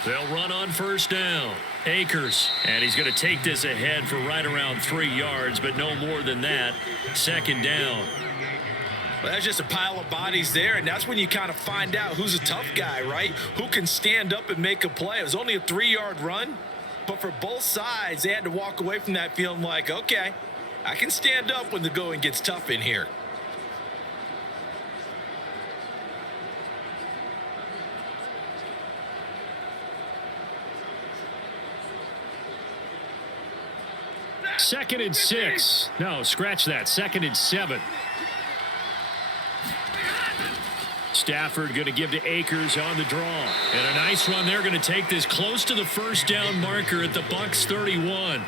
They'll run on first down. Akers, and he's going to take this ahead for right around 3 yards, but no more than that. Second down. Well, that's just a pile of bodies there, and that's when you kind of find out who's a tough guy, right? Who can stand up and make a play. It was only a 3-yard run, but for both sides, they had to walk away from that feeling like, okay, I can stand up when the going gets tough in here. Second and 6. No, scratch that. Second and 7. Stafford going to give to Akers on the draw. And a nice run there. Going to take this close to the first down marker at the Bucs 31.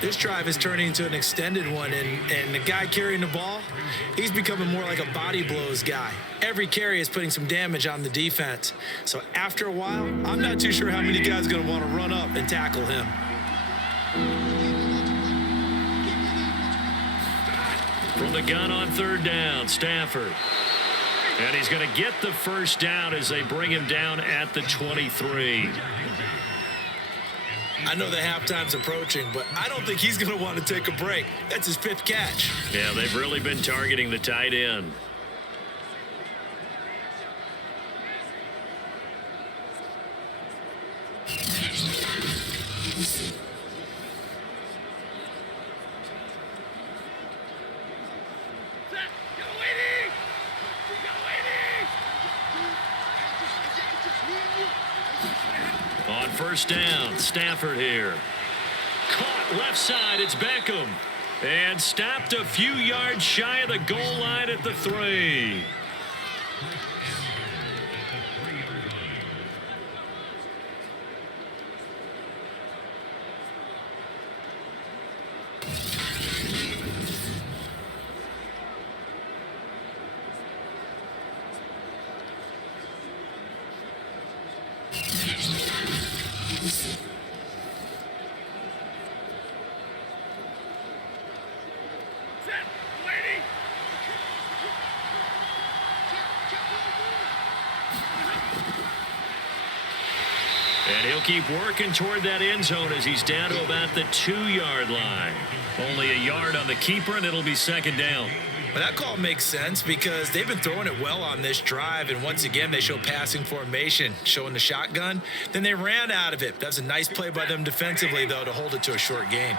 This drive is turning into an extended one, and the guy carrying the ball, he's becoming more like a body blows guy. Every carry is putting some damage on the defense. So after a while, I'm not too sure how many guys are going to want to run up and tackle him. From the gun on third down, Stafford. And he's going to get the first down as they bring him down at the 23. I know the halftime's approaching, but I don't think he's going to want to take a break. That's his 5th catch. Yeah, they've really been targeting the tight end. On first down, Stafford here. Caught left side, it's Beckham. And stopped a few yards shy of the goal line at the 3. And he'll keep working toward that end zone as he's down to about the 2-yard line. Only a yard on the keeper, and it'll be second down. Well, that call makes sense because they've been throwing it well on this drive, and once again, they show passing formation, showing the shotgun. Then they ran out of it. That was a nice play by them defensively, though, to hold it to a short gain.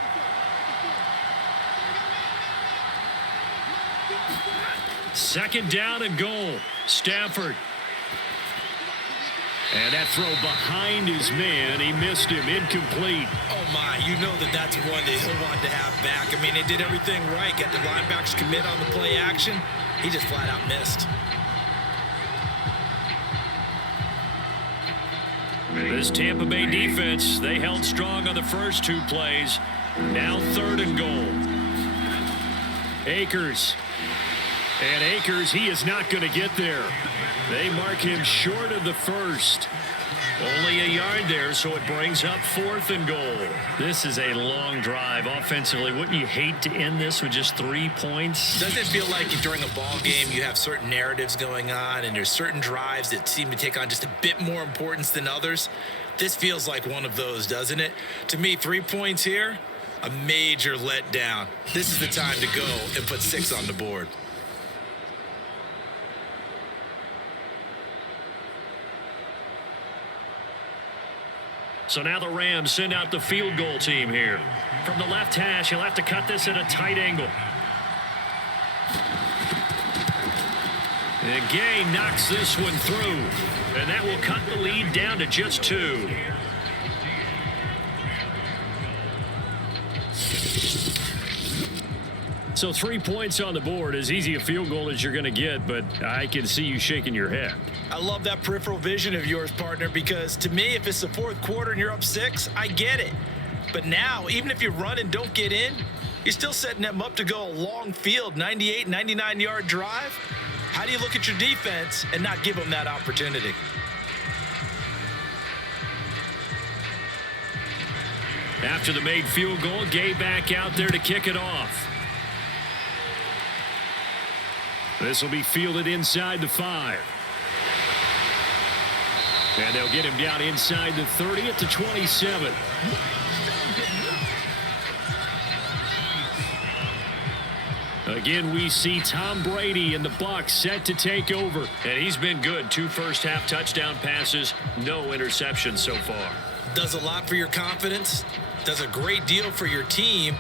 Second down and goal. Stafford. And that throw behind his man. He missed him. Incomplete. Oh, my. You know that's one that he'll want to have back. I mean, they did everything right. Got the linebackers commit on the play action. He just flat out missed. This Tampa Bay defense, they held strong on the first 2 plays. Now third and goal. Akers. And Akers, he is not going to get there. They mark him short of the first. Only a yard there, so it brings up 4th and goal. This is a long drive offensively. Wouldn't you hate to end this with just 3 points? Doesn't it feel like during a ball game you have certain narratives going on and there's certain drives that seem to take on just a bit more importance than others? This feels like one of those, doesn't it? To me, 3 points here, a major letdown. This is the time to go and put 6 on the board. So now the Rams send out the field goal team here. From the left hash, he'll have to cut this at a tight angle. And Gay knocks this one through. And that will cut the lead down to just 2. So 3 points on the board, as easy a field goal as you're going to get, but I can see you shaking your head. I love that peripheral vision of yours, partner, because to me, if it's the 4th quarter and you're up 6, I get it. But now, even if you run and don't get in, you're still setting them up to go a long field, 98, 99-yard drive. How do you look at your defense and not give them that opportunity? After the made field goal, Gay back out there to kick it off. This will be fielded inside the 5. And they'll get him down inside the 30 at the 27. Again, we see Tom Brady and the Bucs set to take over. And he's been good. 2 first-half touchdown passes, no interceptions so far. Does a lot for your confidence. Does a great deal for your team.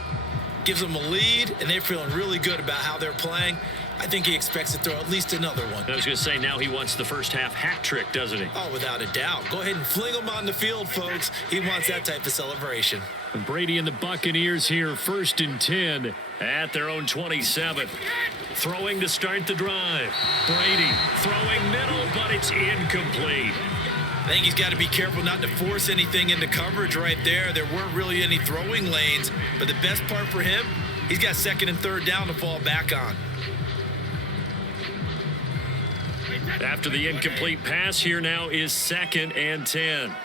Gives them a lead, and they're feeling really good about how they're playing. I think he expects to throw at least another one. I was going to say, now he wants the first-half hat trick, doesn't he? Oh, without a doubt. Go ahead and fling him on the field, folks. He wants that type of celebration. And Brady and the Buccaneers here, 1st and 10 at their own 27. Throwing to start the drive. Brady throwing middle, but it's incomplete. I think he's got to be careful not to force anything into coverage right there. There weren't really any throwing lanes, but the best part for him, he's got 2nd and 3rd down to fall back on. After the incomplete pass, here now is 2nd and 10.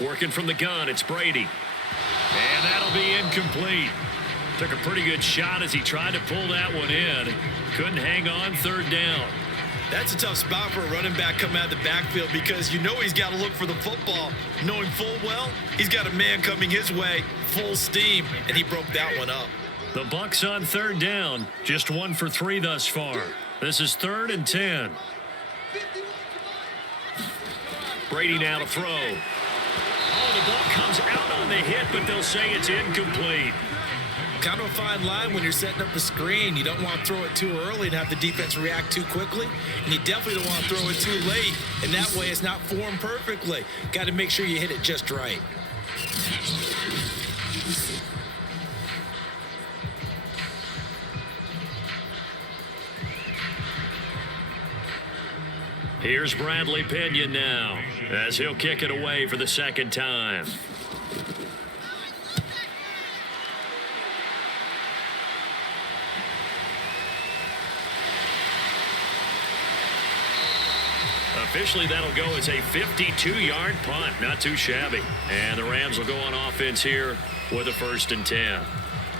Working from the gun, it's Brady. And that'll be incomplete. Took a pretty good shot as he tried to pull that one in. Couldn't hang on, 3rd down. That's a tough spot for a running back coming out of the backfield because you know he's got to look for the football, knowing full well he's got a man coming his way, full steam, and he broke that one up. The Bucs on 3rd down, just 1 for 3 thus far. This is 3rd and 10. Brady now to throw. Oh, the ball comes out on the hit, but they'll say it's incomplete. Kind of a fine line when you're setting up a screen. You don't want to throw it too early and have the defense react too quickly. And you definitely don't want to throw it too late. And that way it's not formed perfectly. Got to make sure you hit it just right. Here's Bradley Pinion now as he'll kick it away for the 2nd time. Officially, that'll go as a 52-yard punt. Not too shabby. And the Rams will go on offense here with a 1st and 10.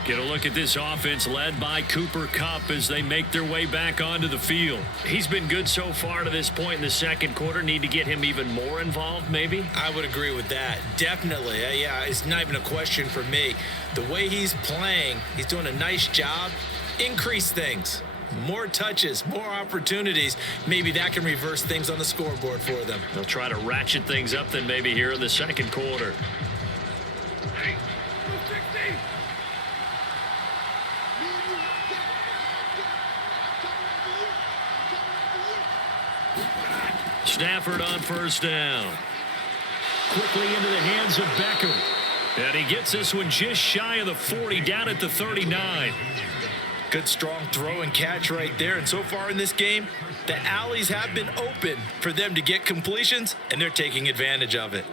Get a look at this offense led by Cooper Kupp as they make their way back onto the field. He's been good so far to this point in the 2nd quarter. Need to get him even more involved, maybe? I would agree with that. Definitely. Yeah, it's not even a question for me. The way he's playing, he's doing a nice job. Increase things. More touches, more opportunities. Maybe that can reverse things on the scoreboard for them. They'll try to ratchet things up then maybe here in the 2nd quarter. Stafford on 1st down. Quickly into the hands of Beckham. And he gets this one just shy of the 40, down at the 39. Good strong throw and catch right there. And so far in this game, the alleys have been open for them to get completions, and they're taking advantage of it.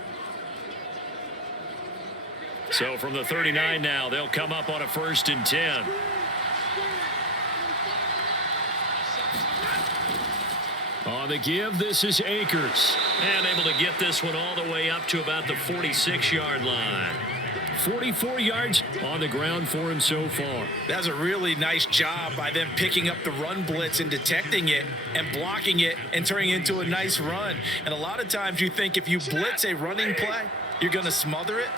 So from the 39 now, they'll come up on a 1st and 10. On the give, this is Akers. And able to get this one all the way up to about the 46-yard line. 44 yards on the ground for him so far. That's a really nice job by them picking up the run blitz and detecting it and blocking it and turning it into a nice run. And a lot of times you think if you blitz a running play, you're going to smother it.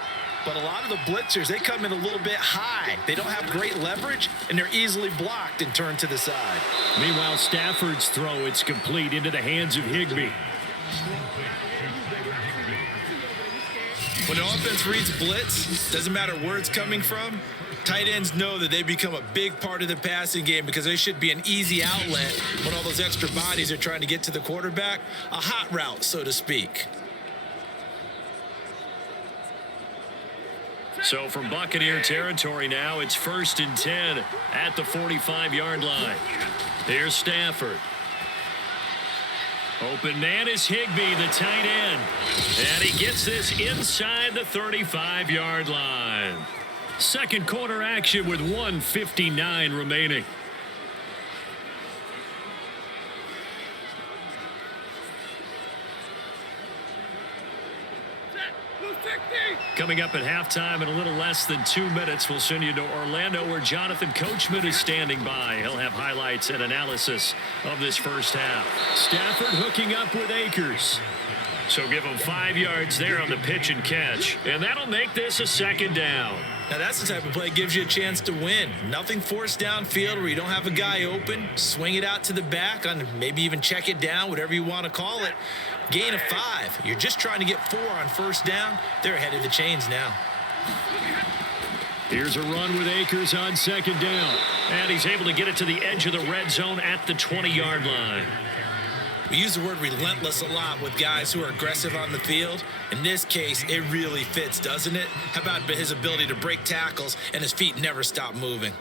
But a lot of the blitzers, they come in a little bit high. They don't have great leverage, and they're easily blocked and turned to the side. Meanwhile, Stafford's throw, it's complete into the hands of Higbee. When the offense reads blitz, doesn't matter where it's coming from, tight ends know that they become a big part of the passing game because they should be an easy outlet when all those extra bodies are trying to get to the quarterback. A hot route, so to speak. So from Buccaneer territory now, it's 1st and 10 at the 45-yard line. Here's Stafford. Open man is Higbee, the tight end. And he gets this inside the 35-yard line. 2nd quarter action with 1:59 remaining. Coming up at halftime in a little less than 2 minutes, we'll send you to Orlando where Jonathan Coachman is standing by. He'll have highlights and analysis of this first half. Stafford hooking up with Akers. So give him 5 yards there on the pitch and catch. And that'll make this a second down. Now that's the type of play that gives you a chance to win. Nothing forced downfield where you don't have a guy open. Swing it out to the back, on maybe even check it down, whatever you want to call it. Gain of 5. You're just trying to get 4 on first down. They're ahead of the chains now. Here's a run with Akers on second down. And he's able to get it to the edge of the red zone at the 20-yard line. We use the word relentless a lot with guys who are aggressive on the field. In this case, it really fits, doesn't it? How about his ability to break tackles and his feet never stop moving?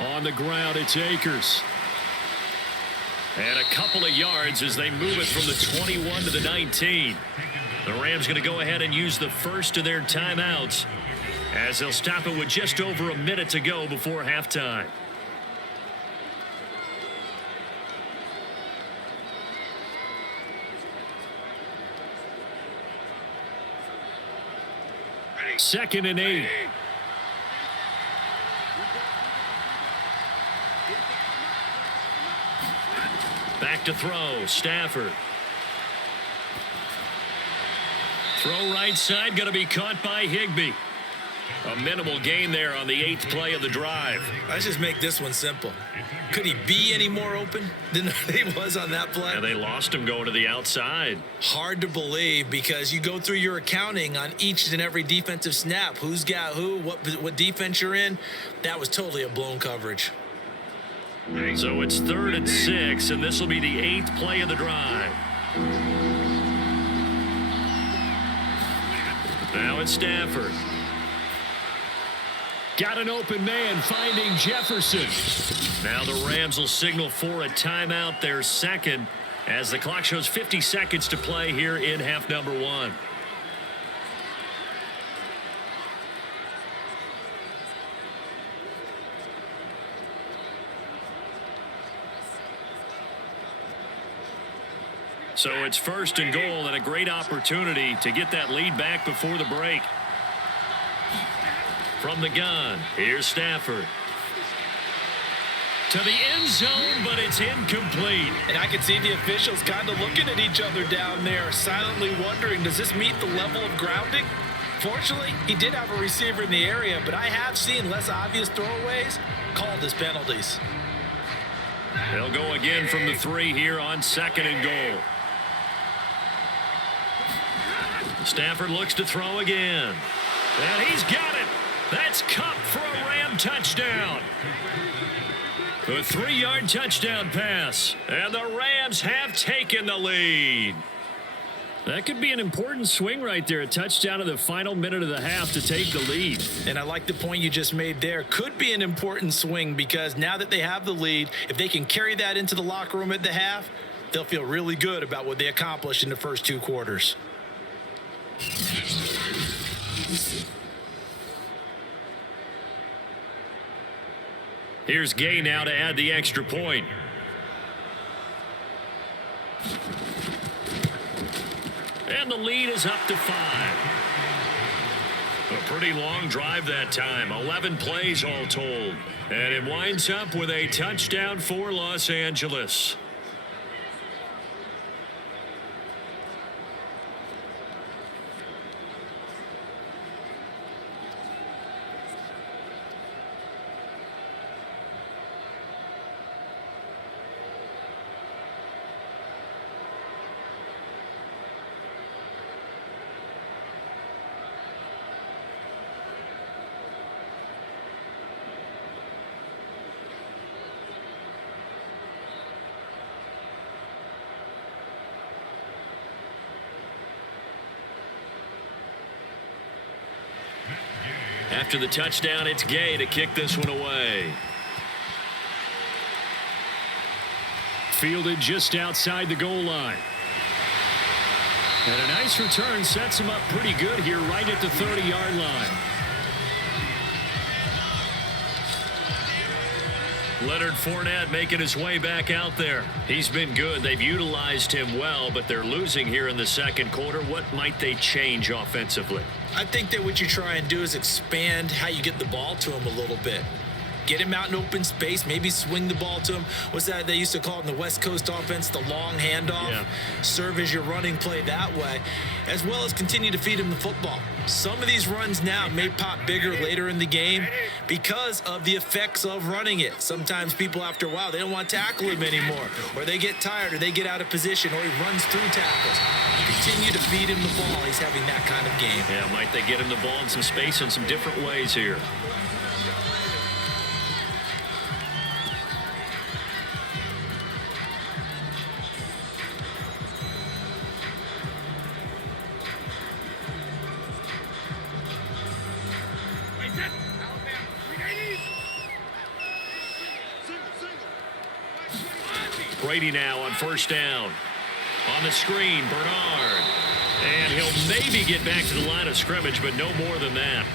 On the ground, it's Akers. And a couple of yards as they move it from the 21 to the 19. The Rams going to go ahead and use the first of their timeouts as they'll stop it with just over a minute to go before halftime. Second and 8. Back to throw, Stafford. Throw right side, going to be caught by Higbee. A minimal gain there on the 8th play of the drive. Let's just make this one simple. Could he be any more open than he was on that play? And they lost him going to the outside. Hard to believe because you go through your accounting on each and every defensive snap. Who's got who, what defense you're in. That was totally a blown coverage. So it's 3rd and 6, and this will be the 8th play of the drive. Now it's Stafford. Got an open man finding Jefferson. Now the Rams will signal for a timeout, their second, as the clock shows 50 seconds to play here in half number 1. So it's 1st and goal and a great opportunity to get that lead back before the break. From the gun, here's Stafford. To the end zone, but it's incomplete. And I can see the officials kind of looking at each other down there, silently wondering, does this meet the level of grounding? Fortunately, he did have a receiver in the area, but I have seen less obvious throwaways called as penalties. They'll go again from the 3 here on 2nd and goal. Stafford looks to throw again. And he's got it. That's Kupp for a Ram touchdown. A 3-yard touchdown pass. And the Rams have taken the lead. That could be an important swing right there. A touchdown in the final minute of the half to take the lead. And I like the point you just made there. Could be an important swing because now that they have the lead, if they can carry that into the locker room at the half, they'll feel really good about what they accomplished in the first 2 quarters. Here's Gay now to add the extra point. And the lead is up to 5. A pretty long drive that time. 11 plays all told. And it winds up with a touchdown for Los Angeles. After the touchdown, it's Gay to kick this one away. Fielded just outside the goal line. And a nice return sets him up pretty good here right at the 30-yard line. Leonard Fournette making his way back out there. He's been good. They've utilized him well, but they're losing here in the second quarter. What might they change offensively? I think that what you try and do is expand how you get the ball to him a little bit. Get him out in open space, maybe swing the ball to him. What's that they used to call it in the West Coast offense, the long handoff? Yeah. Serve as your running play that way, as well as continue to feed him the football. Some of these runs now may pop bigger later in the game because of the effects of running it. Sometimes people, after a while, they don't want to tackle him anymore, or they get tired, or they get out of position, or he runs through tackles. You continue to feed him the ball. He's having that kind of game. Yeah, might they get him the ball in some space in some different ways here? Brady now on first down. On the screen, Bernard. And he'll maybe get back to the line of scrimmage, but no more than that.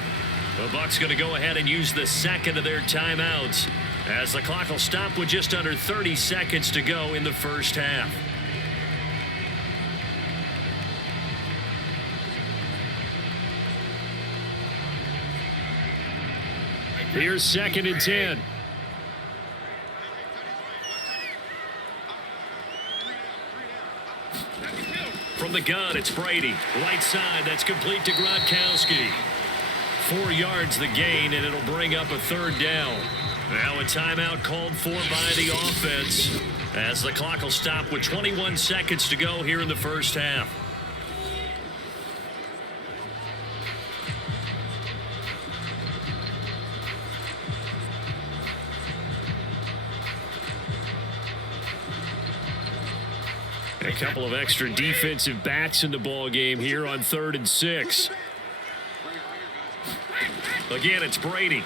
The Bucs going to go ahead and use the second of their timeouts as the clock will stop with just under 30 seconds to go in the first half. Here's 2nd and 10. From the gun, it's Brady. Right side, that's complete to Gronkowski. 4 yards the gain, and it'll bring up a 3rd down. Now a timeout called for by the offense as the clock will stop with 21 seconds to go here in the first half. A couple of extra defensive backs in the ball game here on 3rd and 6. Again, it's Brady.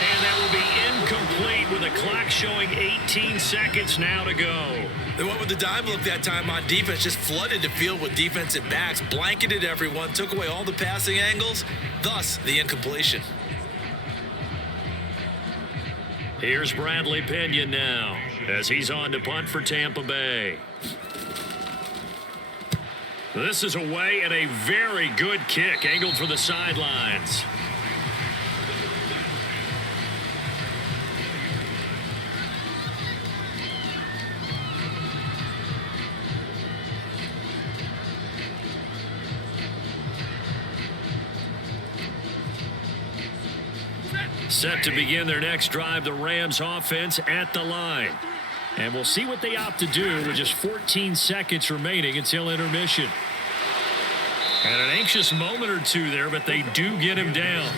And that will be incomplete with the clock showing 18 seconds now to go. They went with the dime look that time on defense, just flooded the field with defensive backs, blanketed everyone, took away all the passing angles, thus the incompletion. Here's Bradley Pinion now as he's on to punt for Tampa Bay. This is away and a very good kick angled for the sidelines. Set to begin their next drive, the Rams offense at the line. And we'll see what they opt to do with just 14 seconds remaining until intermission. And an anxious moment or two there, but they do get him down.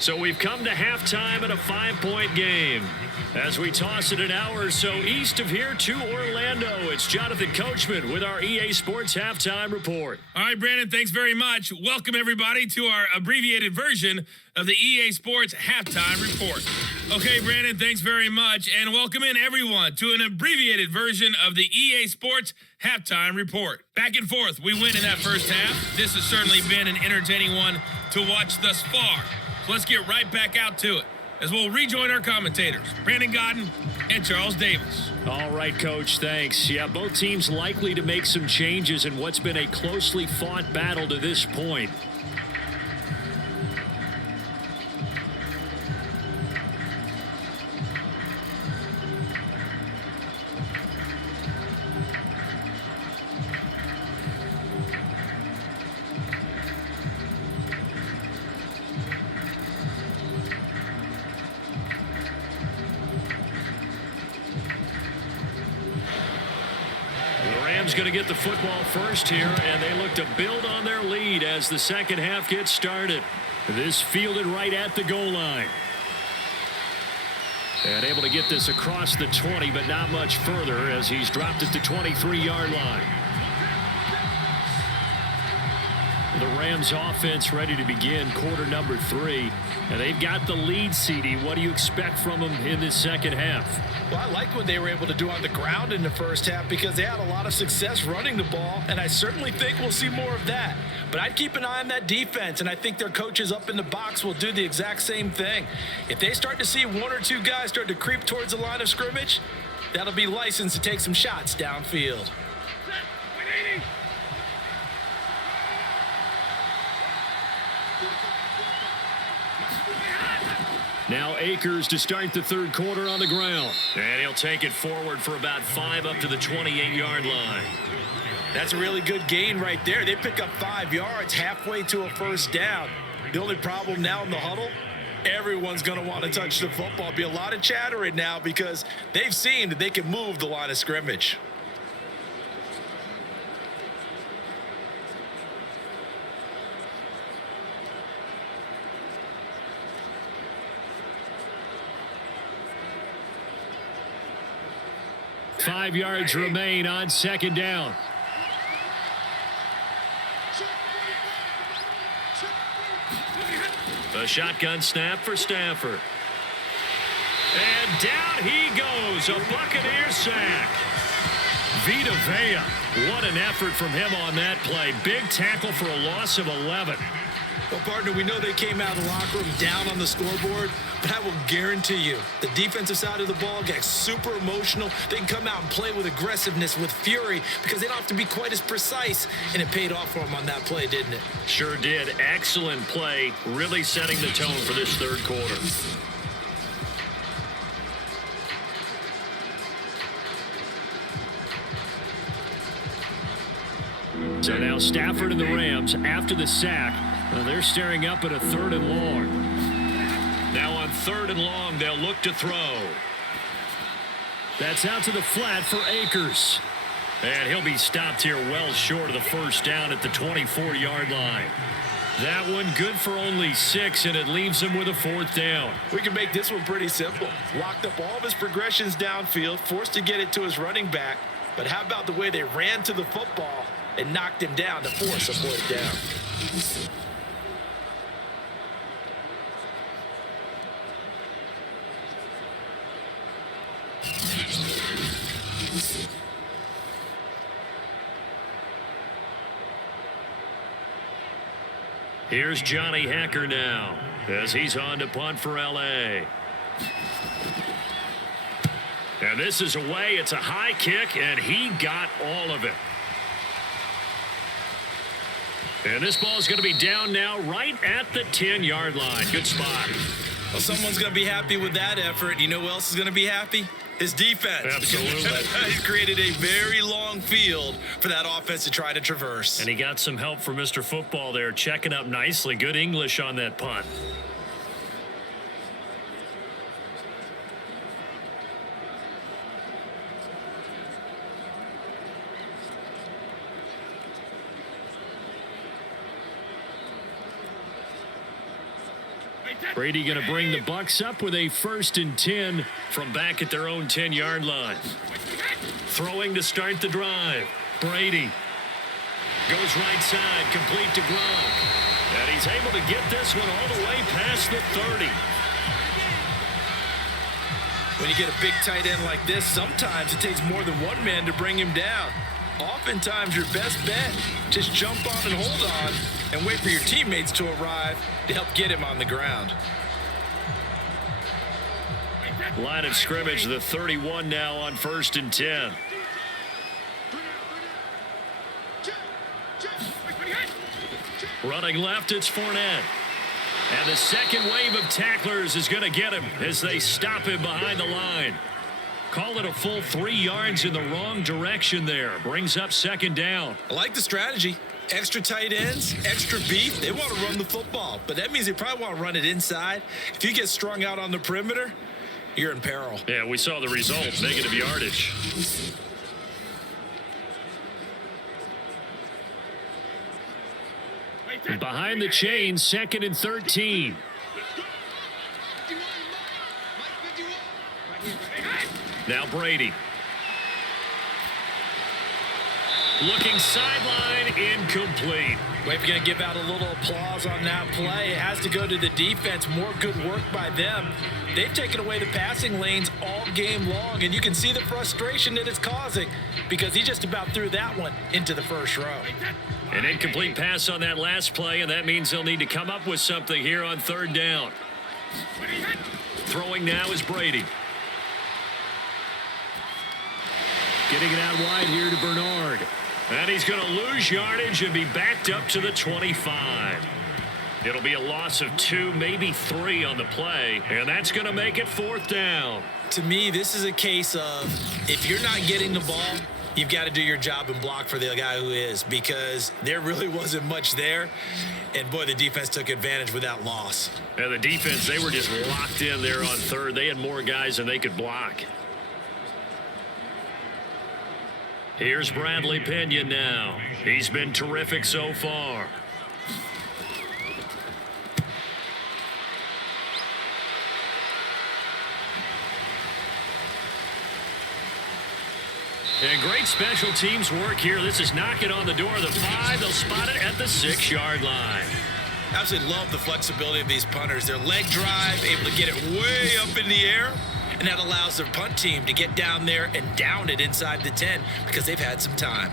So we've come to halftime in a 5-point game. As we toss it an hour or so east of here to Orlando, it's Jonathan Coachman with our EA Sports Halftime Report. All right, Brandon, thanks very much. Welcome, everybody, to our abbreviated version of the EA Sports Halftime Report. Okay, Brandon, thanks very much. And welcome in, everyone, to an abbreviated version of the EA Sports Halftime Report. Back and forth, we win in that first half. This has certainly been an entertaining one to watch thus far. So let's get right back out to it as we'll rejoin our commentators, Brandon Godden and Charles Davis. All right, Coach, thanks. Yeah, both teams likely to make some changes in what's been a closely fought battle to this point. Rams going to get the football first here, and they look to build on their lead as the second half gets started. This fielded right at the goal line. And able to get this across the 20, but not much further as he's dropped at the 23-yard line. The Rams offense ready to begin quarter number 3. And they've got the lead, CD. What do you expect from them in this second half? Well, I like what they were able to do on the ground in the first half because they had a lot of success running the ball, and I certainly think we'll see more of that. But I'd keep an eye on that defense, and I think their coaches up in the box will do the exact same thing. If they start to see one or two guys start to creep towards the line of scrimmage, that'll be licensed to take some shots downfield. Now Akers to start the third quarter on the ground. And he'll take it forward for about 5 up to the 28-yard line. That's a really good gain right there. They pick up 5 yards halfway to a first down. The only problem now in the huddle, everyone's going to want to touch the football. There'll be a lot of chattering now because they've seen that they can move the line of scrimmage. Five yards remain on second down. A shotgun snap for Stafford. And down he goes. A Buccaneer sack. Vita Vea. What an effort from him on that play. Big tackle for a loss of 11. Well, partner, we know they came out of the locker room down on the scoreboard, but I will guarantee you the defensive side of the ball gets super emotional. They can come out and play with aggressiveness, with fury, because they don't have to be quite as precise, and it paid off for them on that play, didn't it? Sure did. Excellent play, really setting the tone for this third quarter. So now Stafford and the Rams, after the sack, they're staring up at a 3rd and long. Now on 3rd and long, they'll look to throw. That's out to the flat for Akers. And he'll be stopped here well short of the first down at the 24-yard line. That one good for only 6, and it leaves him with a 4th down. We can make this one pretty simple. Locked up all of his progressions downfield, forced to get it to his running back. But how about the way they ran to the football and knocked him down to force a 4th down? Here's Johnny Hacker now as he's on to punt for L.A. And this is away. It's a high kick, and he got all of it. And this ball is going to be down now right at the 10-yard line. Good spot. Well, someone's going to be happy with that effort. You know who else is going to be happy? His defense. Absolutely. He's created a very long field for that offense to try to traverse. And he got some help from Mr. Football there, checking up nicely. Good English on that punt. Brady going to bring the Bucs up with a 1st and 10 from back at their own 10-yard line. Throwing to start the drive. Brady goes right side, complete to Gronk. And he's able to get this one all the way past the 30. When you get a big tight end like this, sometimes it takes more than one man to bring him down. Oftentimes, your best bet, just jump on and hold on and wait for your teammates to arrive to help get him on the ground. Line of scrimmage, the 31 now on 1st and 10. Running left, it's Fournette. And the second wave of tacklers is going to get him as they stop him behind the line. Call it a full 3 yards in the wrong direction there. Brings up 2nd down. I like the strategy. Extra tight ends, extra beef. They want to run the football, but that means they probably want to run it inside. If you get strung out on the perimeter, you're in peril. Yeah, we saw the result. Negative yardage. Behind the chains, 2nd and 13. Now Brady. Looking sideline, incomplete. Well, if you're going to give out a little applause on that play, it has to go to the defense. More good work by them. They've taken away the passing lanes all game long, and you can see the frustration that it's causing because he just about threw that one into the first row. An incomplete pass on that last play, and that means they'll need to come up with something here on 3rd down. Throwing now is Brady. Getting it out wide here to Bernard. And he's going to lose yardage and be backed up to the 25. It'll be a loss of 2, maybe 3 on the play, and that's going to make it 4th down. To me, this is a case of if you're not getting the ball, you've got to do your job and block for the guy who is, because there really wasn't much there. And, boy, the defense took advantage with that loss. And the defense, they were just locked in there on 3rd. They had more guys than they could block. Here's Bradley Pinion now. He's been terrific so far. And great special teams work here. This is knocking on the door of the 5. They'll spot it at the 6-yard line. Absolutely love the flexibility of these punters. Their leg drive, able to get it way up in the air. And that allows their punt team to get down there and down it inside the 10 because they've had some time.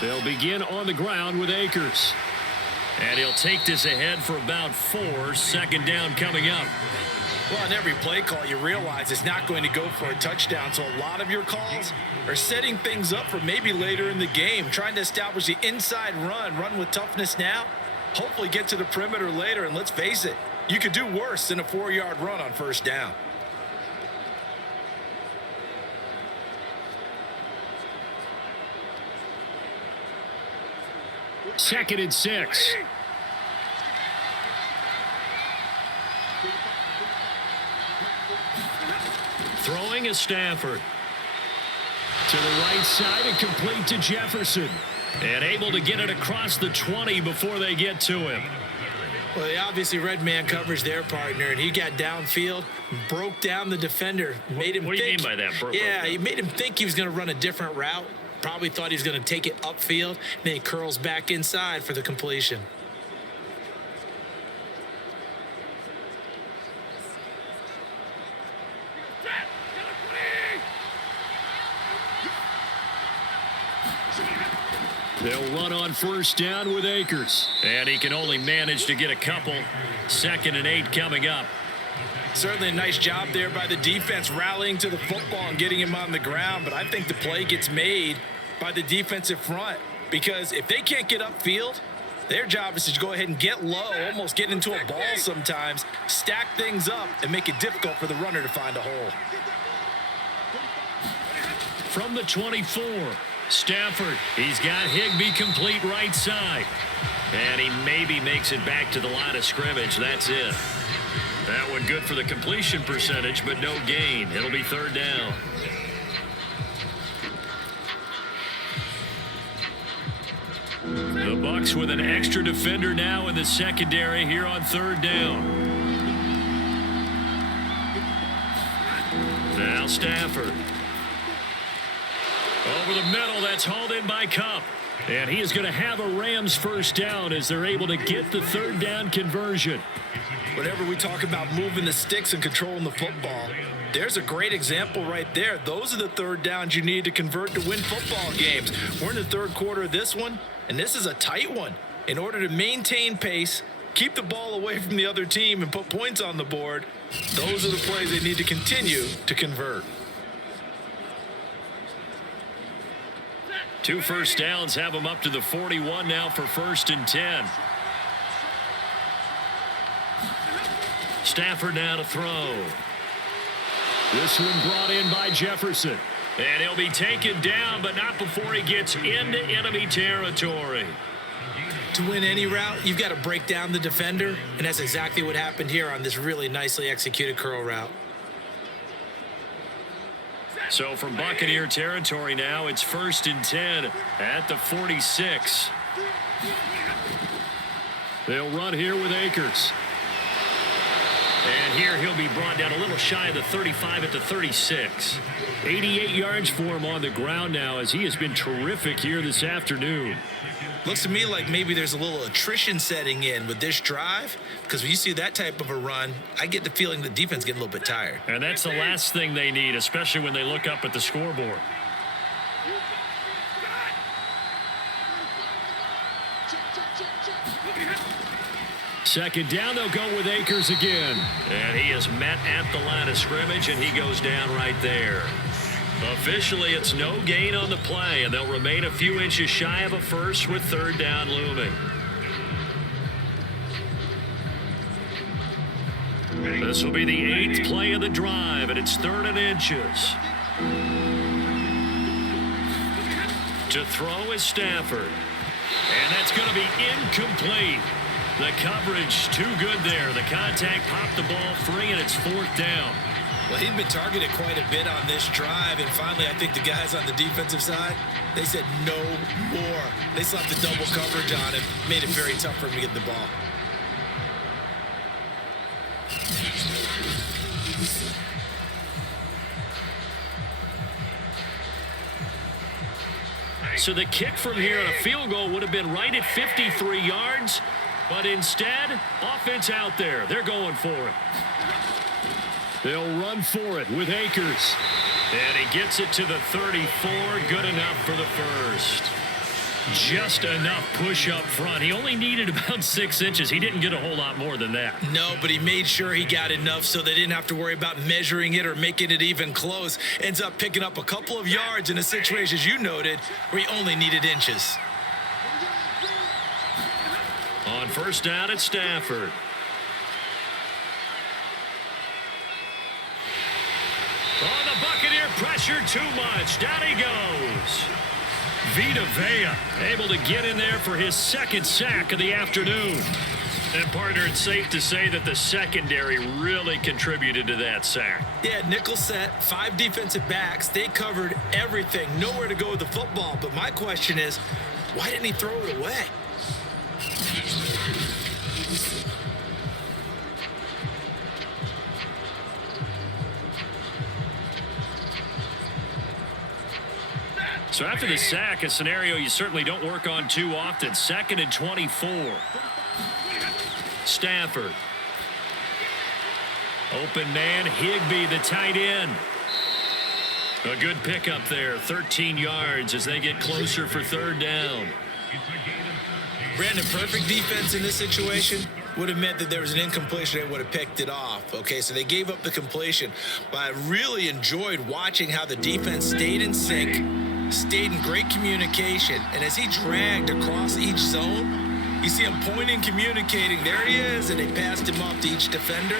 They'll begin on the ground with Akers. And he'll take this ahead for about 4. 2nd down coming up. Well, on every play call, you realize it's not going to go for a touchdown. So a lot of your calls are setting things up for maybe later in the game, trying to establish the inside run with toughness now, hopefully get to the perimeter later. And let's face it, you could do worse than a 4-yard run on 1st down. Second and 6. Throwing is Stafford. To the right side and complete to Jefferson. And able to get it across the 20 before they get to him. Well, they obviously read man coverage their partner, and he got downfield, broke down the defender, made him What do you think. mean by that? Yeah, he made him think he was going to run a different route. Probably thought he was going to take it upfield, and then he curls back inside for the completion. They'll run on 1st down with Akers. And he can only manage to get a couple. 2nd and 8 coming up. Certainly a nice job there by the defense rallying to the football and getting him on the ground. But I think the play gets made by the defensive front, because if they can't get upfield, their job is to go ahead and get low, almost get into a ball sometimes, stack things up, and make it difficult for the runner to find a hole. From the 24, Stafford. He's got Higbee complete right side. And he maybe makes it back to the line of scrimmage. That's it. That one good for the completion percentage, but no gain. It'll be 3rd down. The Bucs with an extra defender now in the secondary here on 3rd down. Now Stafford. Over the middle, that's hauled in by Cup. And he is going to have a Rams 1st down as they're able to get the 3rd down conversion. Whenever we talk about moving the sticks and controlling the football, there's a great example right there. Those are the 3rd downs you need to convert to win football games. We're in the 3rd quarter of this one, and this is a tight one. In order to maintain pace, keep the ball away from the other team, and put points on the board, those are the plays they need to continue to convert. 2 first downs have them up to the 41 now for 1st and 10. Stafford now to throw. This one brought in by Jefferson. And he'll be taken down, but not before he gets into enemy territory. To win any route, you've got to break down the defender, and that's exactly what happened here on this really nicely executed curl route. So from Buccaneer territory now, it's 1st and 10 at the 46. They'll run here with Akers. And here he'll be brought down a little shy of the 35 at the 36. 88 yards for him on the ground now, as he has been terrific here this afternoon. Looks to me like maybe there's a little attrition setting in with this drive, because when you see that type of a run, I get the feeling the defense getting a little bit tired. And that's the last thing they need, especially when they look up at the scoreboard. Second down, they'll go with Akers again. And he is met at the line of scrimmage, and he goes down right there. Officially, it's no gain on the play, and they'll remain a few inches shy of a first with 3rd down looming. This will be the 8th play of the drive, and it's 3rd and inches. To throw is Stafford. And that's going to be incomplete. The coverage too good there. The contact popped the ball free, and it's 4th down. Well, he'd been targeted quite a bit on this drive, and finally I think the guys on the defensive side, they said no more. They slapped the double coverage on him, made it very tough for him to get the ball. So the kick from here on a field goal would have been right at 53 yards, but instead, offense out there. They're going for it. They'll run for it with Akers. And he gets it to the 34. Good enough for the first. Just enough push up front. He only needed about 6 inches. He didn't get a whole lot more than that. No, but he made sure he got enough so they didn't have to worry about measuring it or making it even close. Ends up picking up a couple of yards in a situation, as you noted, where he only needed inches. On 1st down, it's Stafford. Oh, the Buccaneer pressure too much. Down he goes. Vita Vea able to get in there for his 2nd sack of the afternoon. And, partner, it's safe to say that the secondary really contributed to that sack. Yeah, nickel set, 5 defensive backs. They covered everything. Nowhere to go with the football. But my question is, why didn't he throw it away? So after the sack, a scenario you certainly don't work on too often. 2nd and 24. Stafford. Open man, Higbee, the tight end. A good pickup there, 13 yards as they get closer for 3rd down. Brandon, perfect defense in this situation would have meant that there was an incompletion and would have picked it off. Okay, so they gave up the completion. But I really enjoyed watching how the defense stayed in sync, stayed in great communication. And as he dragged across each zone, you see him pointing, communicating. There he is, and they passed him off to each defender.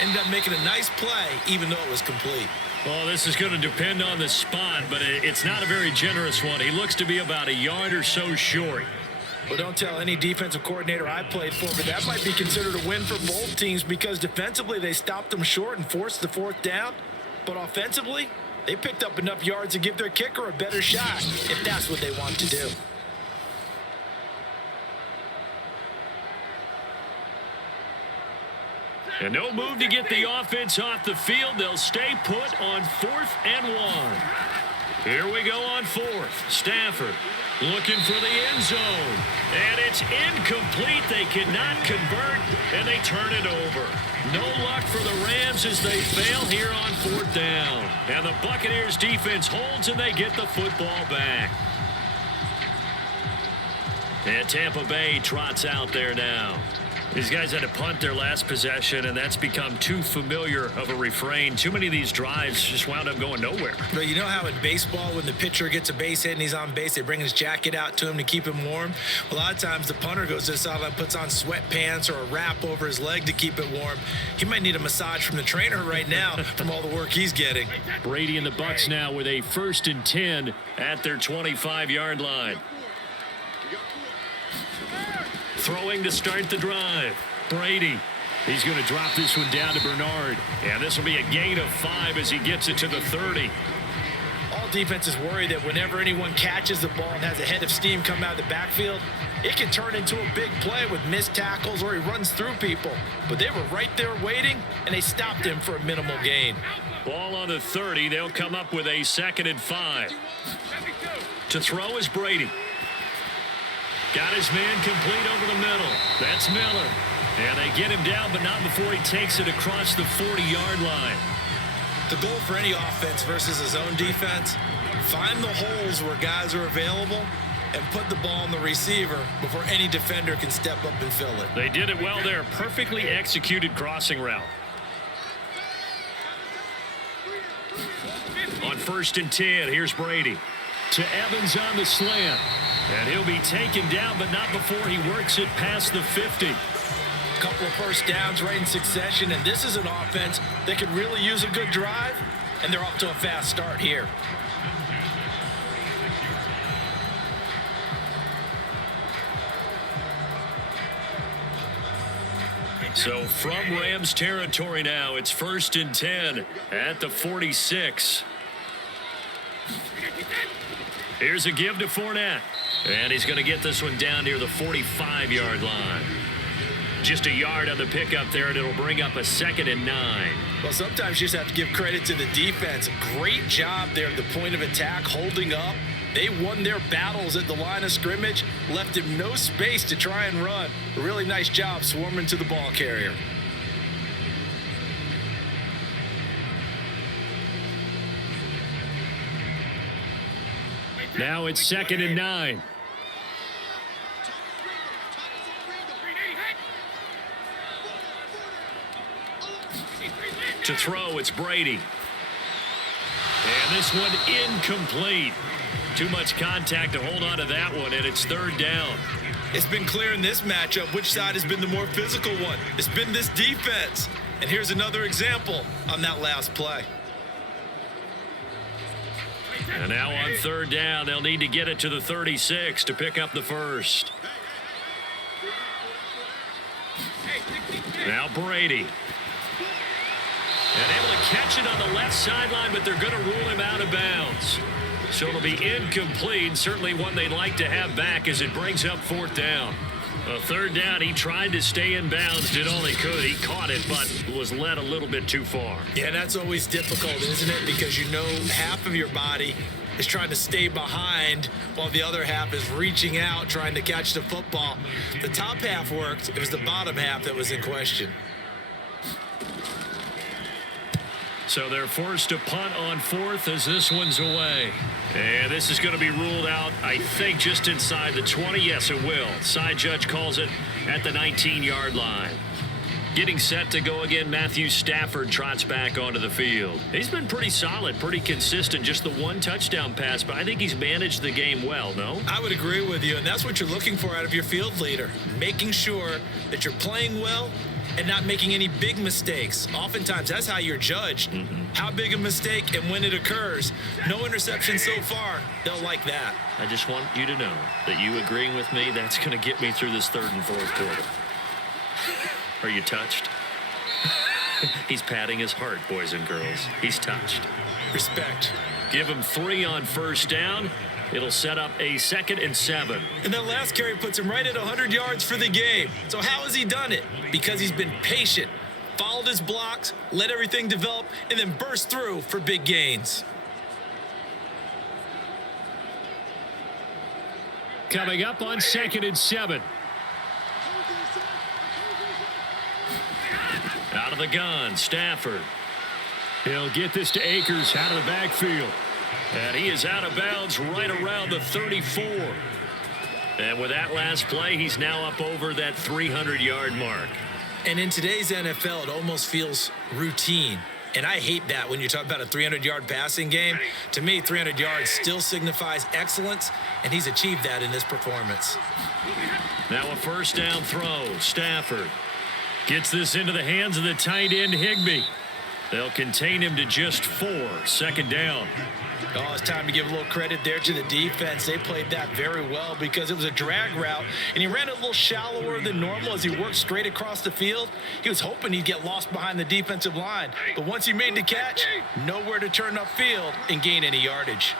Ended up making a nice play, even though it was complete. Well, this is going to depend on the spot, but it's not a very generous one. He looks to be about a yard or so short. Well, don't tell any defensive coordinator I played for, but that might be considered a win for both teams because defensively they stopped them short and forced the 4th down. But offensively, they picked up enough yards to give their kicker a better shot if that's what they want to do. And no move to get the offense off the field. They'll stay put on 4th and 1. Here we go on 4th. Stafford looking for the end zone. And it's incomplete. They cannot convert, and they turn it over. No luck for the Rams as they fail here on 4th down. And the Buccaneers defense holds, and they get the football back. And Tampa Bay trots out there now. These guys had to punt their last possession, and that's become too familiar of a refrain. Too many of these drives just wound up going nowhere. But you know how in baseball, when the pitcher gets a base hit and he's on base, they bring his jacket out to him to keep him warm? A lot of times the punter goes to the sideline, puts on sweatpants or a wrap over his leg to keep it warm. He might need a massage from the trainer right now from all the work he's getting. Brady and the Bucs now with a 1st and 10 at their 25-yard line. Throwing to start the drive. Brady. He's going to drop this one down to Bernard. And this will be a gain of 5 as he gets it to the 30. All defenses worry that whenever anyone catches the ball and has a head of steam come out of the backfield, it can turn into a big play with missed tackles or he runs through people. But they were right there waiting, and they stopped him for a minimal gain. Ball on the 30. They'll come up with a 2nd and 5. To throw is Brady. Got his man complete over the middle. That's Miller. And they get him down, but not before he takes it across the 40-yard line. The goal for any offense versus a zone defense, find the holes where guys are available and put the ball on the receiver before any defender can step up and fill it. They did it well there. Perfectly executed crossing route. On 1st and 10, here's Brady. To Evans on the slant. And he'll be taken down, but not before he works it past the 50. Couple of first downs right in succession, and this is an offense that could really use a good drive, and they're off to a fast start here. So from Rams territory now, it's 1st and 10 at the 46. Here's a give to Fournette. And he's going to get this one down near the 45-yard line. Just a yard on the pickup there, and it'll bring up a 2nd and 9. Well, sometimes you just have to give credit to the defense. Great job there at the point of attack, holding up. They won their battles at the line of scrimmage, left him no space to try and run. A really nice job swarming to the ball carrier. Now it's 2nd and 9. To throw, it's Brady. And this one incomplete. Too much contact to hold on to that one, and it's 3rd down. It's been clear in this matchup which side has been the more physical one. It's been this defense. And here's another example on that last play. And now on 3rd down, they'll need to get it to the 36 to pick up the 1st. Now Brady. And able to catch it on the left sideline, but they're going to rule him out of bounds. So it'll be incomplete, certainly one they'd like to have back as it brings up 4th down. 3rd down, he tried to stay in bounds, did all he could. He caught it, but was led a little bit too far. Yeah, that's always difficult, isn't it? Because you know half of your body is trying to stay behind while the other half is reaching out, trying to catch the football. The top half worked. It was the bottom half that was in question. So they're forced to punt on 4th as this one's away. And this is going to be ruled out, I think, just inside the 20. Yes, it will. Side judge calls it at the 19-yard line. Getting set to go again, Matthew Stafford trots back onto the field. He's been pretty solid, pretty consistent, just the one touchdown pass, but I think he's managed the game well, no? I would agree with you, and that's what you're looking for out of your field leader, making sure that you're playing well and not making any big mistakes. Oftentimes, that's how you're judged. How big a mistake and when it occurs. No interception so far. They'll like that. I just want you to know that you agreeing with me, that's going to get me through this 3rd and 4th quarter. Are you touched? He's patting his heart, boys and girls. He's touched. Respect. Give him 3 on 1st down. It'll set up a 2nd and 7. And that last carry puts him right at 100 yards for the game. So how has he done it? Because he's been patient, followed his blocks, let everything develop, and then burst through for big gains. Coming up on 2nd and 7. Out of the gun, Stafford. He'll get this to Akers out of the backfield. And he is out of bounds right around the 34. And with that last play, he's now up over that 300-yard mark. And in today's NFL, it almost feels routine. And I hate that when you talk about a 300-yard passing game. To me, 300 yards still signifies excellence, and he's achieved that in this performance. Now a first down throw. Stafford gets this into the hands of the tight end, Higbee. They'll contain him to just 4. Second down. Oh, it's time to give a little credit there to the defense. They played that very well because it was a drag route, and he ran a little shallower than normal as he worked straight across the field. He was hoping he'd get lost behind the defensive line, but once he made the catch, nowhere to turn upfield and gain any yardage.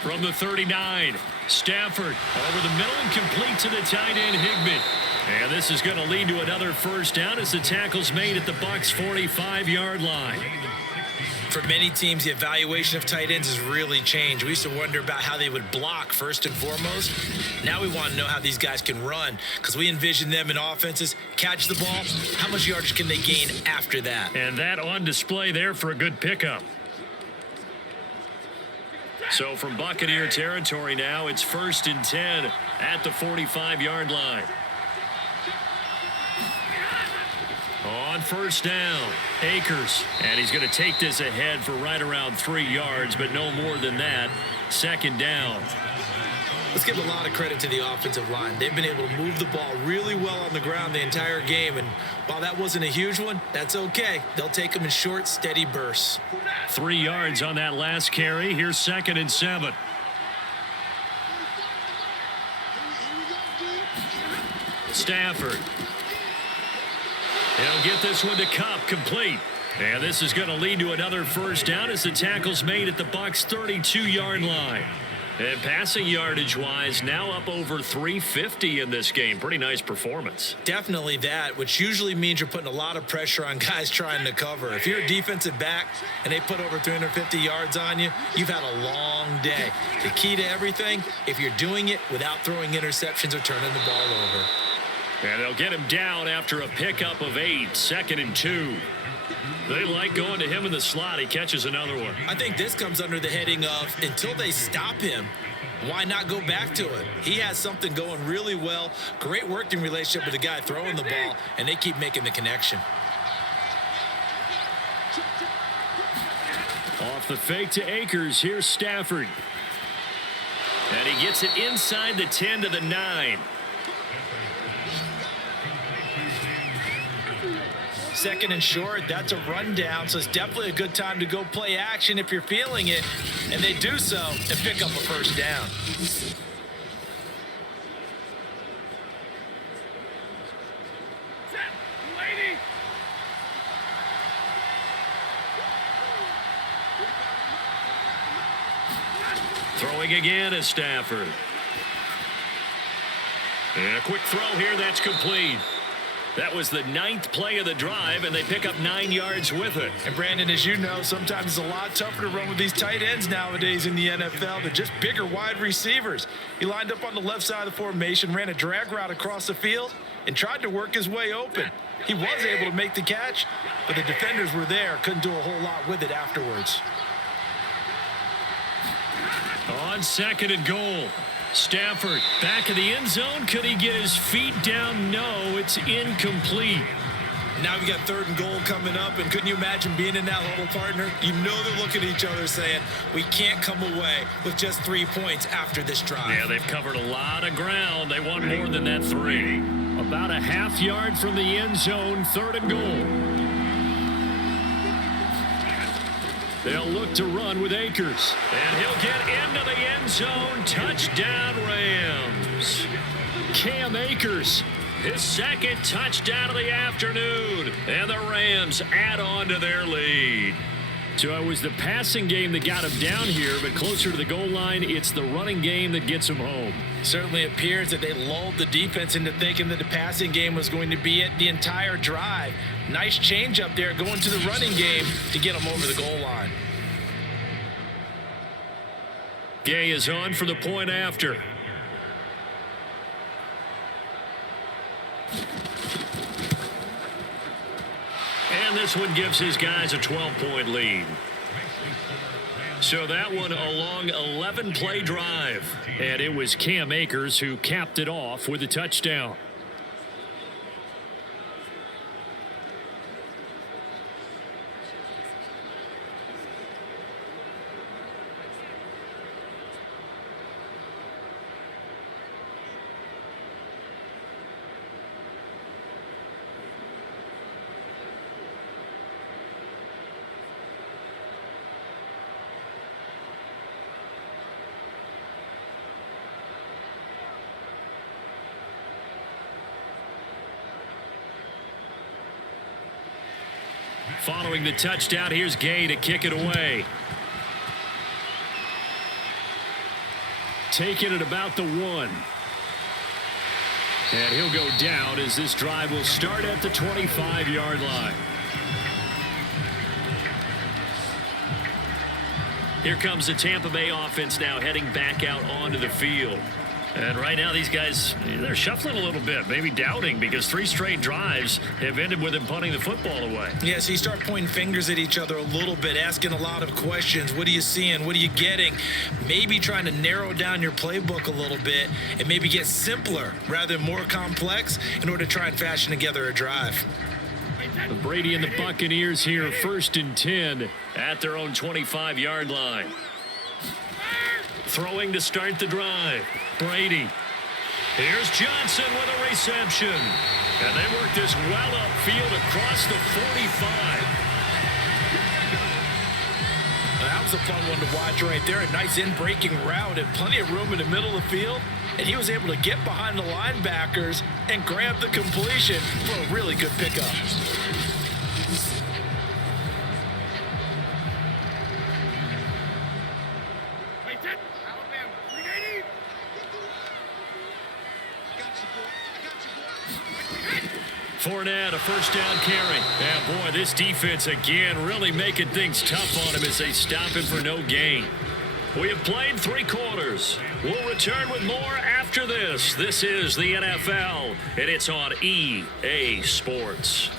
From the 39, Stafford over the middle and complete to the tight end, Higbee. And this is going to lead to another first down as the tackle's made at the Bucs' 45-yard line. For many teams, the evaluation of tight ends has really changed. We used to wonder about how they would block first and foremost. Now we want to know how these guys can run because we envision them in offenses, catch the ball. How much yardage can they gain after that? And that on display there for a good pickup. So from Buccaneer territory now, it's 1st and 10 at the 45-yard line. On first down, Akers. And he's going to take this ahead for right around 3 yards, but no more than that. Second down. Let's give a lot of credit to the offensive line. They've been able to move the ball really well on the ground the entire game. And while that wasn't a huge one, that's okay. They'll take them in short, steady bursts. 3 yards on that last carry. Here's 2nd and 7. Stafford. He'll get this one to Kupp, complete. And this is going to lead to another first down as the tackle's made at the Bucs' 32-yard line. And passing yardage-wise, now up over 350 in this game. Pretty nice performance. Definitely that, which usually means you're putting a lot of pressure on guys trying to cover. If you're a defensive back and they put over 350 yards on you, you've had a long day. The key to everything, if you're doing it without throwing interceptions or turning the ball over. And they'll get him down after a pickup of 8, 2nd and 2. They like going to him in the slot. He catches another one. I think this comes under the heading of until they stop him, why not go back to it? He has something going really well. Great working relationship with the guy throwing the ball, and they keep making the connection. Off the fake to Akers. Here's Stafford. And he gets it inside the 10 to the 9. 2nd and short, that's a rundown, so it's definitely a good time to go play action if you're feeling it, and they do so and pick up a first down. Throwing again is Stafford. And a quick throw here, that's complete. That was the 9th play of the drive, and they pick up 9 yards with it. And Brandon, as you know, sometimes it's a lot tougher to run with these tight ends nowadays in the NFL. They're just bigger wide receivers. He lined up on the left side of the formation, ran a drag route across the field, and tried to work his way open. He was able to make the catch, but the defenders were there, couldn't do a whole lot with it afterwards. On 2nd and goal. Stafford back of the end zone. Could he get his feet down? No, it's incomplete. Now we got 3rd and goal coming up, and couldn't you imagine being in that huddle, partner? You know they're looking at each other saying, we can't come away with just 3 points after this drive. Yeah, they've covered a lot of ground. They want more than that 3. About a half yard from the end zone, 3rd and goal. They'll look to run with Akers. And he'll get into the end zone. Touchdown, Rams. Cam Akers, his 2nd touchdown of the afternoon. And the Rams add on to their lead. So it was the passing game that got him down here, but closer to the goal line, it's the running game that gets him home. Certainly appears that they lulled the defense into thinking that the passing game was going to be it the entire drive. Nice change up there going to the running game to get him over the goal line. Gay is on for the point after. And this one gives his guys a 12-point lead. So that one a long 11-play drive. And it was Cam Akers who capped it off with a touchdown. Following the touchdown, here's Gay to kick it away. Taking it about the 1. And he'll go down as this drive will start at the 25-yard line. Here comes the Tampa Bay offense now heading back out onto the field. And right now these guys, they're shuffling a little bit, maybe doubting, because 3 straight drives have ended with them punting the football away. Yeah, so you start pointing fingers at each other a little bit, asking a lot of questions. What are you seeing? What are you getting? Maybe trying to narrow down your playbook a little bit and maybe get simpler rather than more complex in order to try and fashion together a drive. Brady and the Buccaneers here, 1st and 10 at their own 25-yard line. Throwing to start the drive. Brady. Here's Johnson with a reception. And they work this well upfield across the 45. That was a fun one to watch right there. A nice in-breaking route and plenty of room in the middle of the field. And he was able to get behind the linebackers and grab the completion for a really good pickup. Fournette, a 1st down carry. And boy, this defense again really making things tough on him as they stop him for no gain. We have played 3 quarters. We'll return with more after this. This is the NFL, and it's on EA Sports.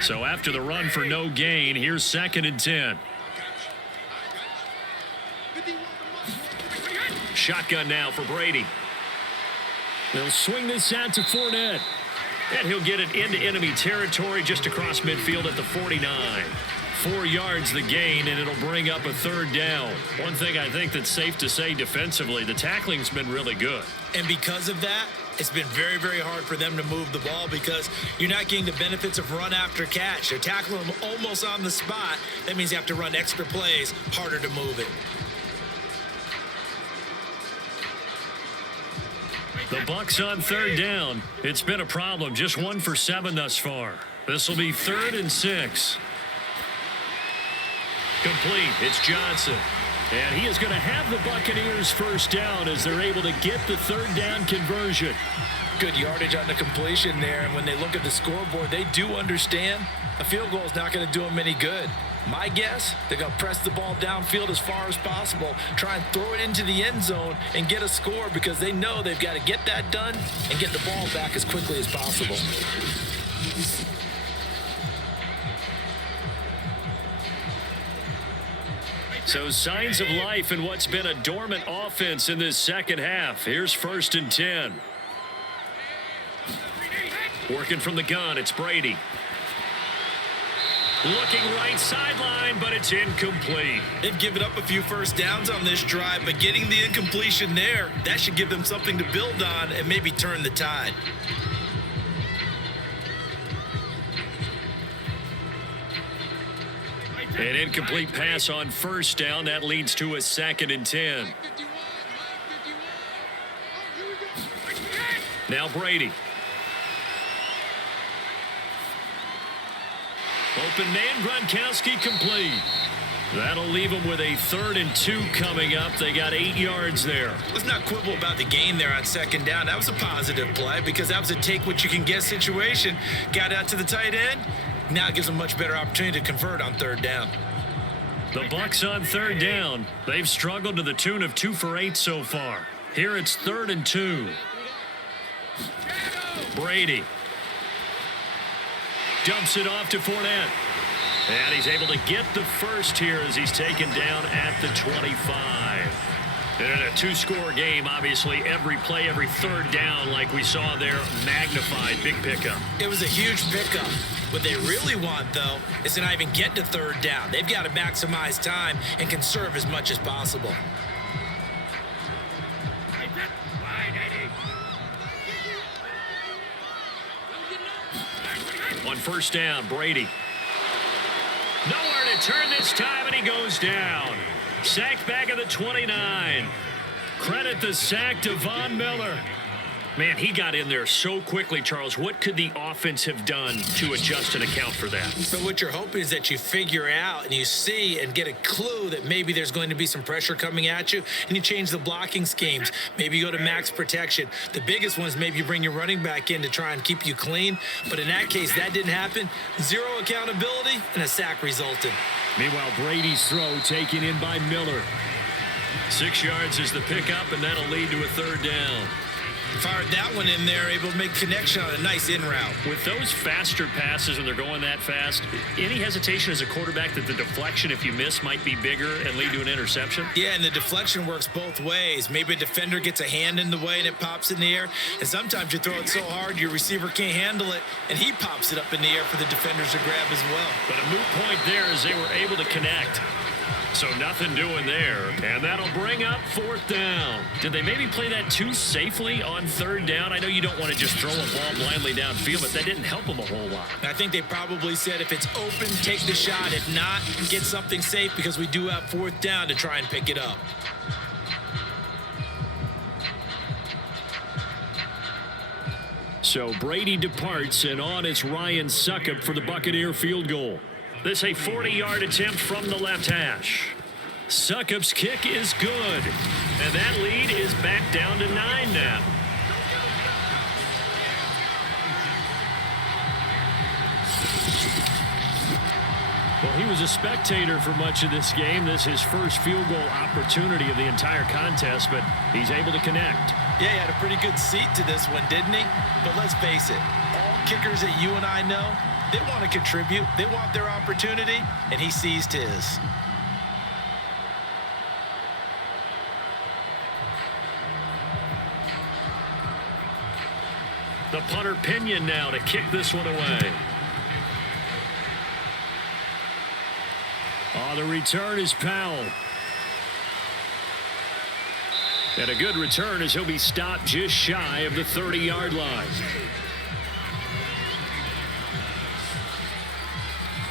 So after the run for no gain, here's 2nd and 10. Shotgun now for Brady. They'll swing this out to Fournette. And he'll get it into enemy territory just across midfield at the 49. 4 yards the gain, and it'll bring up a 3rd down. One thing I think that's safe to say defensively, the tackling's been really good. And because of that, it's been very, very hard for them to move the ball because you're not getting the benefits of run after catch. They're tackling them almost on the spot. That means you have to run extra plays, harder to move it. The Bucs on 3rd down. It's been a problem. Just 1 for 7 thus far. This will be 3rd and 6. Complete. It's Johnson. And he is going to have the Buccaneers 1st down as they're able to get the 3rd down conversion. Good yardage on the completion there. And when they look at the scoreboard, they do understand a field goal is not going to do them any good. My guess, they're going to press the ball downfield as far as possible, try and throw it into the end zone and get a score because they know they've got to get that done and get the ball back as quickly as possible. So signs of life in what's been a dormant offense in this 2nd half. Here's 1st and 10. Working from the gun, it's Brady. Looking right sideline, but it's incomplete. They've given up a few 1st downs on this drive, but getting the incompletion there, that should give them something to build on and maybe turn the tide. An incomplete pass on 1st down. That leads to a 2nd and 10. Now Brady. Open man, Gronkowski complete. That'll leave them with a 3rd and 2 coming up. They got 8 yards there. Let's not quibble about the gain there on 2nd down. That was a positive play because that was a take what you can get situation. Got out to the tight end. Now it gives them a much better opportunity to convert on 3rd down. The Bucs on third down. They've struggled to the tune of 2 for 8 so far. Here it's 3rd and 2. Brady dumps it off to Fournette. And he's able to get the first here as he's taken down at the 25. In a 2-score game, obviously, every play, every third down, like we saw there, magnified. Big pickup. It was a huge pickup. What they really want, though, is to not even get to third down. They've got to maximize time and conserve as much as possible. On first down, Brady. Nowhere to turn this time, and he goes down. Sacked back at the 29. Credit the sack to Von Miller. Man, he got in there so quickly, Charles. What could the offense have done to adjust and account for that? But what you're hoping is that you figure out and you see and get a clue that maybe there's going to be some pressure coming at you, and you change the blocking schemes. Maybe you go to max protection. The biggest one is maybe you bring your running back in to try and keep you clean. But in that case, that didn't happen. 0 accountability, and a sack resulted. Meanwhile, Brady's throw taken in by Miller. 6 yards is the pickup, and that'll lead to a third down. Fired that one in there, able to make connection on a nice in route. With those faster passes when they're going that fast, any hesitation as a quarterback that the deflection, if you miss, might be bigger and lead to an interception? Yeah, and the deflection works both ways. Maybe a defender gets a hand in the way and it pops in the air, and sometimes you throw it so hard your receiver can't handle it, and he pops it up in the air for the defenders to grab as well. But a moot point there as they were able to connect. So nothing doing there, and that'll bring up 4th down. Did they maybe play that too safely on 3rd down? I know you don't want to just throw a ball blindly downfield, but that didn't help them a whole lot. I think they probably said if it's open, take the shot. If not, get something safe because we do have 4th down to try and pick it up. So Brady departs, and on it's Ryan Succop for the Buccaneer field goal. This a 40-yard attempt from the left hash. Succop's kick is good, and that lead is back down to 9 now. Well, he was a spectator for much of this game. This is his first field goal opportunity of the entire contest, but he's able to connect. Yeah, he had a pretty good seat to this one, didn't he? But let's face it, all kickers that you and I know, they want to contribute. They want their opportunity, and he seized his. The punter Pinion now to kick this one away. Oh, the return is Powell. And a good return as he'll be stopped just shy of the 30-yard line.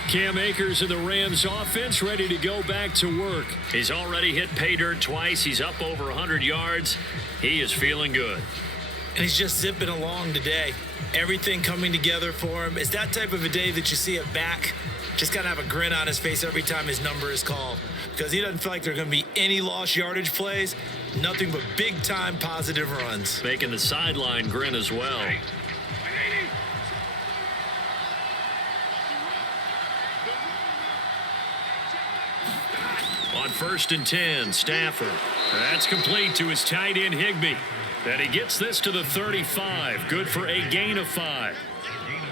Cam Akers of the Rams offense ready to go back to work. He's already hit pay dirt twice. He's up over 100 yards. He is feeling good. And he's just zipping along today. Everything coming together for him. It's that type of a day that you see a back just kind of have a grin on his face every time his number is called. Because he doesn't feel like there are going to be any lost yardage plays. Nothing but big-time positive runs. Making the sideline grin as well. On 1st and 10, Stafford. That's complete to his tight end, Higbee. And he gets this to the 35. Good for a gain of 5.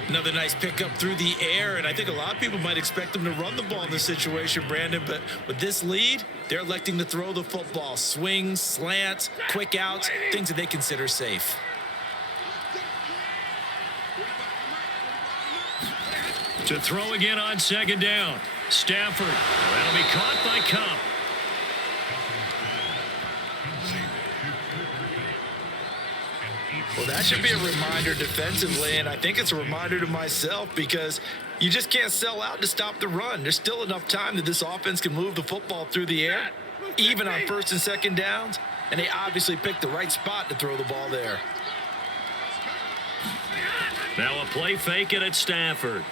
Another nice pickup through the air, and I think a lot of people might expect him to run the ball in this situation, Brandon, but with this lead, they're electing to throw the football. Swings, slants, quick outs, things that they consider safe. To throw again on 2nd down. Stafford. That'll be caught by Cup. Well, that should be a reminder defensively, and I think it's a reminder to myself because you just can't sell out to stop the run. There's still enough time that this offense can move the football through the air, even on 1st and 2nd downs, and they obviously picked the right spot to throw the ball there. Now a play fake it at Stafford.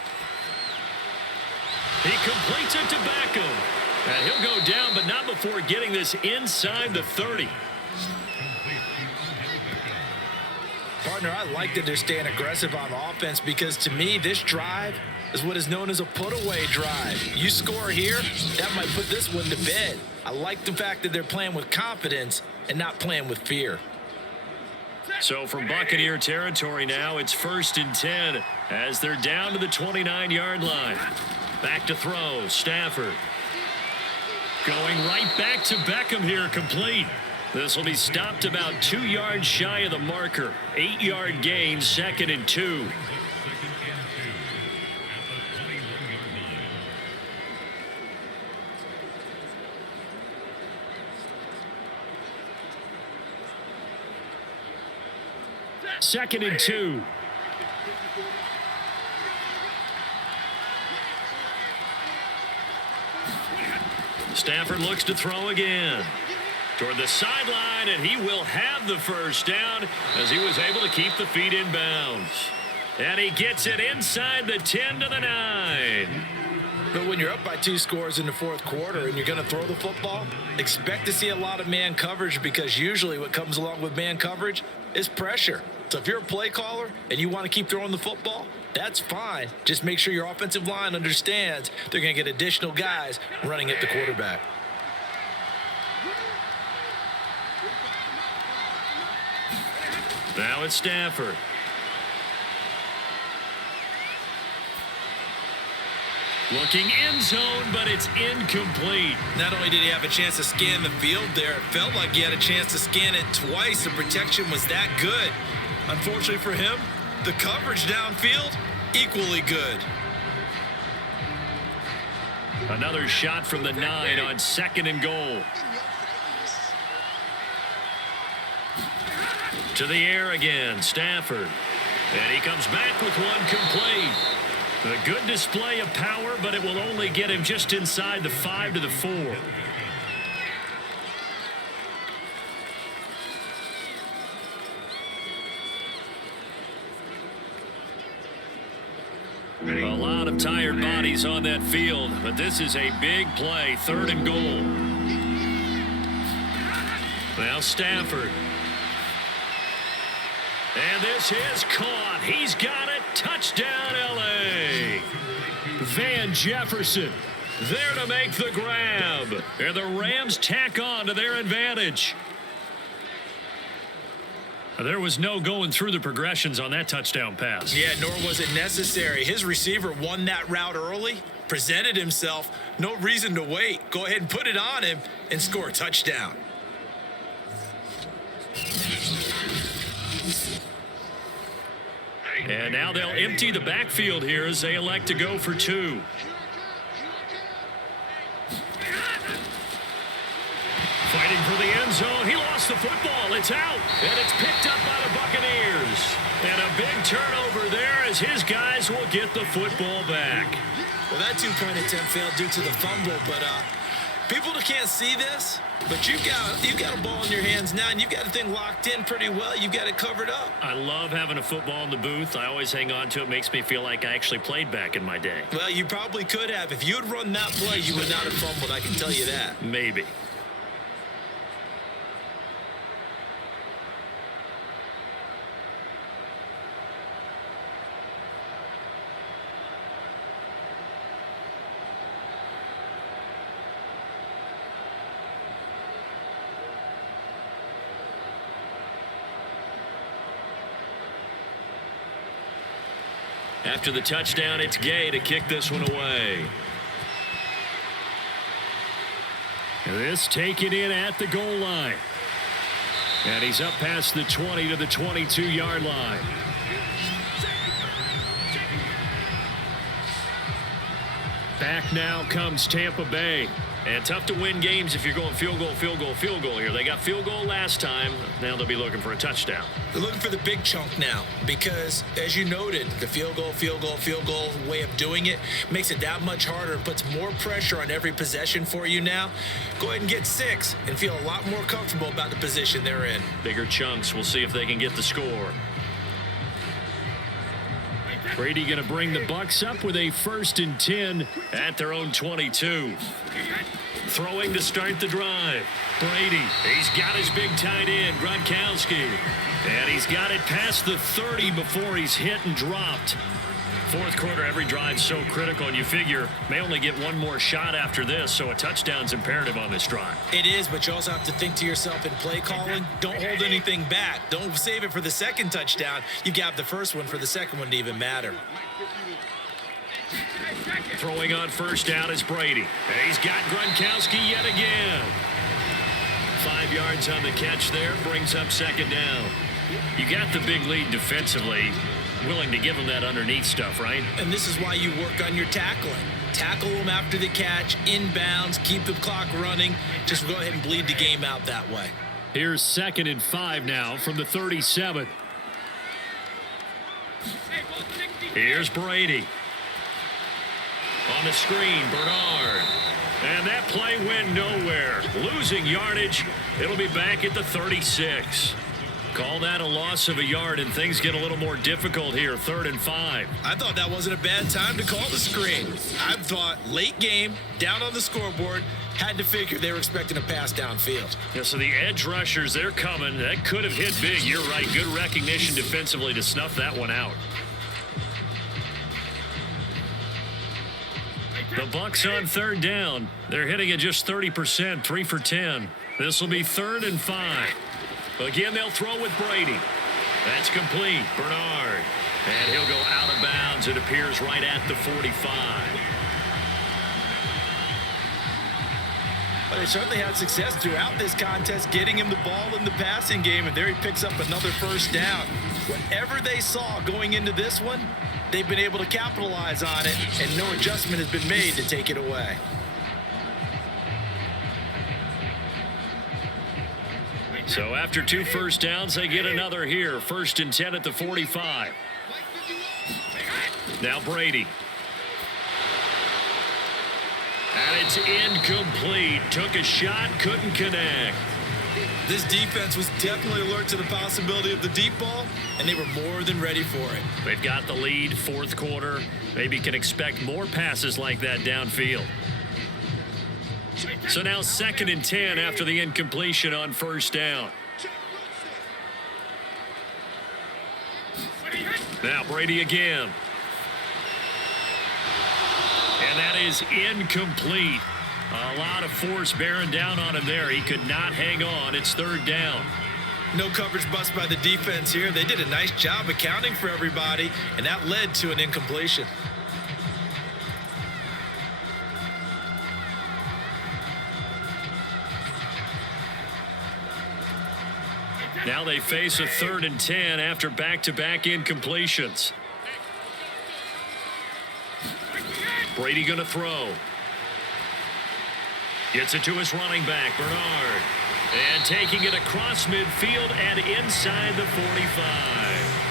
He completes it to Beckham. And he'll go down, but not before getting this inside the 30. Partner, I like that they're staying aggressive on offense because to me, this drive is what is known as a put-away drive. You score here, that might put this one to bed. I like the fact that they're playing with confidence and not playing with fear. So from Buccaneer territory now, it's 1st and 10 as they're down to the 29-yard line. Back to throw, Stafford. Going right back to Beckham here, complete. This will be stopped about 2 yards shy of the marker. 8-yard gain, 2nd and 2. Second and 2. Stafford looks to throw again. Toward the sideline, and he will have the first down as he was able to keep the feet in bounds. And he gets it inside the 10 to the 9. But when you're up by 2 scores in the 4th quarter and you're going to throw the football, expect to see a lot of man coverage because usually what comes along with man coverage is pressure. So if you're a play caller and you want to keep throwing the football, that's fine. Just make sure your offensive line understands they're going to get additional guys running at the quarterback. Now it's Stafford. Looking end zone, but it's incomplete. Not only did he have a chance to scan the field there, it felt like he had a chance to scan it twice. The protection was that good. Unfortunately for him, the coverage downfield, equally good. Another shot from the 9 on 2nd and goal. To the air again, Stafford. And he comes back with one complete. A good display of power, but it will only get him just inside the 5 to the 4. A lot of tired bodies on that field, but this is a big play, 3rd and goal. Now Stafford. And this is caught. He's got it. Touchdown, L.A. Van Jefferson there to make the grab. And the Rams tack on to their advantage. There was no going through the progressions on that touchdown pass. Yeah, nor was it necessary. His receiver won that route early, presented himself. No reason to wait. Go ahead and put it on him and score a touchdown. And now they'll empty the backfield here as they elect to go for 2. Fighting for the end zone. He lost the football. It's out. And it's picked up by the Buccaneers. And a big turnover there as his guys will get the football back. Well, that 2-point attempt failed due to the fumble, but people that can't see this, but you've got a ball in your hands now, and you've got the thing locked in pretty well. You've got it covered up. I love having a football in the booth. I always hang on to it. Makes me feel like I actually played back in my day. Well, you probably could have. If you had run that play, you would not have fumbled. I can tell you that. Maybe. After the touchdown, it's Gay to kick this one away. This taken in at the goal line. And he's up past the 20 to the 22-yard line. Back now comes Tampa Bay. And tough to win games if you're going field goal, field goal, field goal here. They got field goal last time. Now they'll be looking for a touchdown. They're looking for the big chunk now because, as you noted, the field goal way of doing it makes it that much harder and puts more pressure on every possession for you now. Go ahead and get 6 and feel a lot more comfortable about the position they're in. Bigger chunks. We'll see if they can get the score. Brady going to bring the Bucs up with a 1st and 10 at their own 22. Throwing to start the drive. Brady, he's got his big tight end, Gronkowski. And he's got it past the 30 before he's hit and dropped. Fourth quarter, every drive so critical, and you figure may only get one more shot after this, so a touchdown's imperative on this drive. It is, but you also have to think to yourself in play calling, don't hold anything back. Don't save it for the second touchdown. You got the first one for the second one to even matter. Throwing on first down is Brady. And he's got Gronkowski yet again. 5 yards on the catch there, brings up second down. You got the big lead defensively. Willing to give him that underneath stuff, right? And this is why you work on your tackling. Tackle them after the catch, inbounds, keep the clock running. Just go ahead and bleed the game out that way. Here's 2nd and 5 now from the 37. Here's Brady. On the screen, Bernard. And that play went nowhere. Losing yardage. It'll be back at the 36. Call that a loss of a yard, and things get a little more difficult here. 3rd and 5. I thought that wasn't a bad time to call the screen. I thought late game, down on the scoreboard, had to figure they were expecting a pass downfield. Yeah, so the edge rushers, they're coming. That could have hit big. You're right. Good recognition defensively to snuff that one out. The Bucs on 3rd down. They're hitting at just 30%, 3 for 10. This will be 3rd and 5. Again, they'll throw with Brady. That's complete. Bernard. And he'll go out of bounds. It appears right at the 45. But they certainly had success throughout this contest, getting him the ball in the passing game, and there he picks up another first down. Whatever they saw going into this one, they've been able to capitalize on it, and no adjustment has been made to take it away. So after 2 first downs, they get another here. 1st and 10 at the 45. Now Brady. And it's incomplete. Took a shot, couldn't connect. This defense was definitely alert to the possibility of the deep ball, and they were more than ready for it. They've got the lead, 4th quarter. Maybe can expect more passes like that downfield. So now 2nd and 10 after the incompletion on 1st down. Now Brady again. And that is incomplete. A lot of force bearing down on him there. He could not hang on. It's 3rd down. No coverage bust by the defense here. They did a nice job accounting for everybody, and that led to an incompletion. Now they face a 3rd and 10 after back-to-back incompletions. Brady going to throw. Gets it to his running back, Bernard. And taking it across midfield and inside the 45.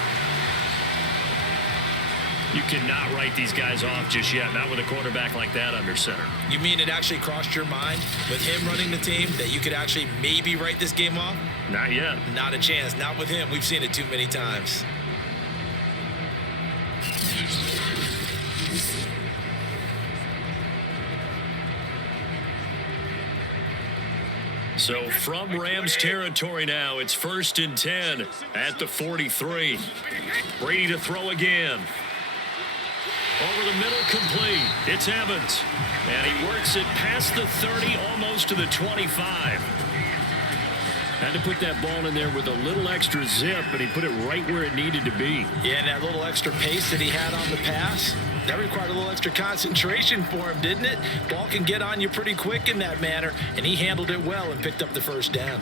You cannot write these guys off just yet, not with a quarterback like that under center. You mean it actually crossed your mind with him running the team that you could actually maybe write this game off? Not yet. Not a chance. Not with him. We've seen it too many times. So from Rams territory now, it's 1st and 10 at the 43. Brady to throw again. Over the middle, complete. It's Evans. And he works it past the 30, almost to the 25. Had to put that ball in there with a little extra zip, but he put it right where it needed to be. Yeah, and that little extra pace that he had on the pass, that required a little extra concentration for him, didn't it? Ball can get on you pretty quick in that manner, and he handled it well and picked up the first down.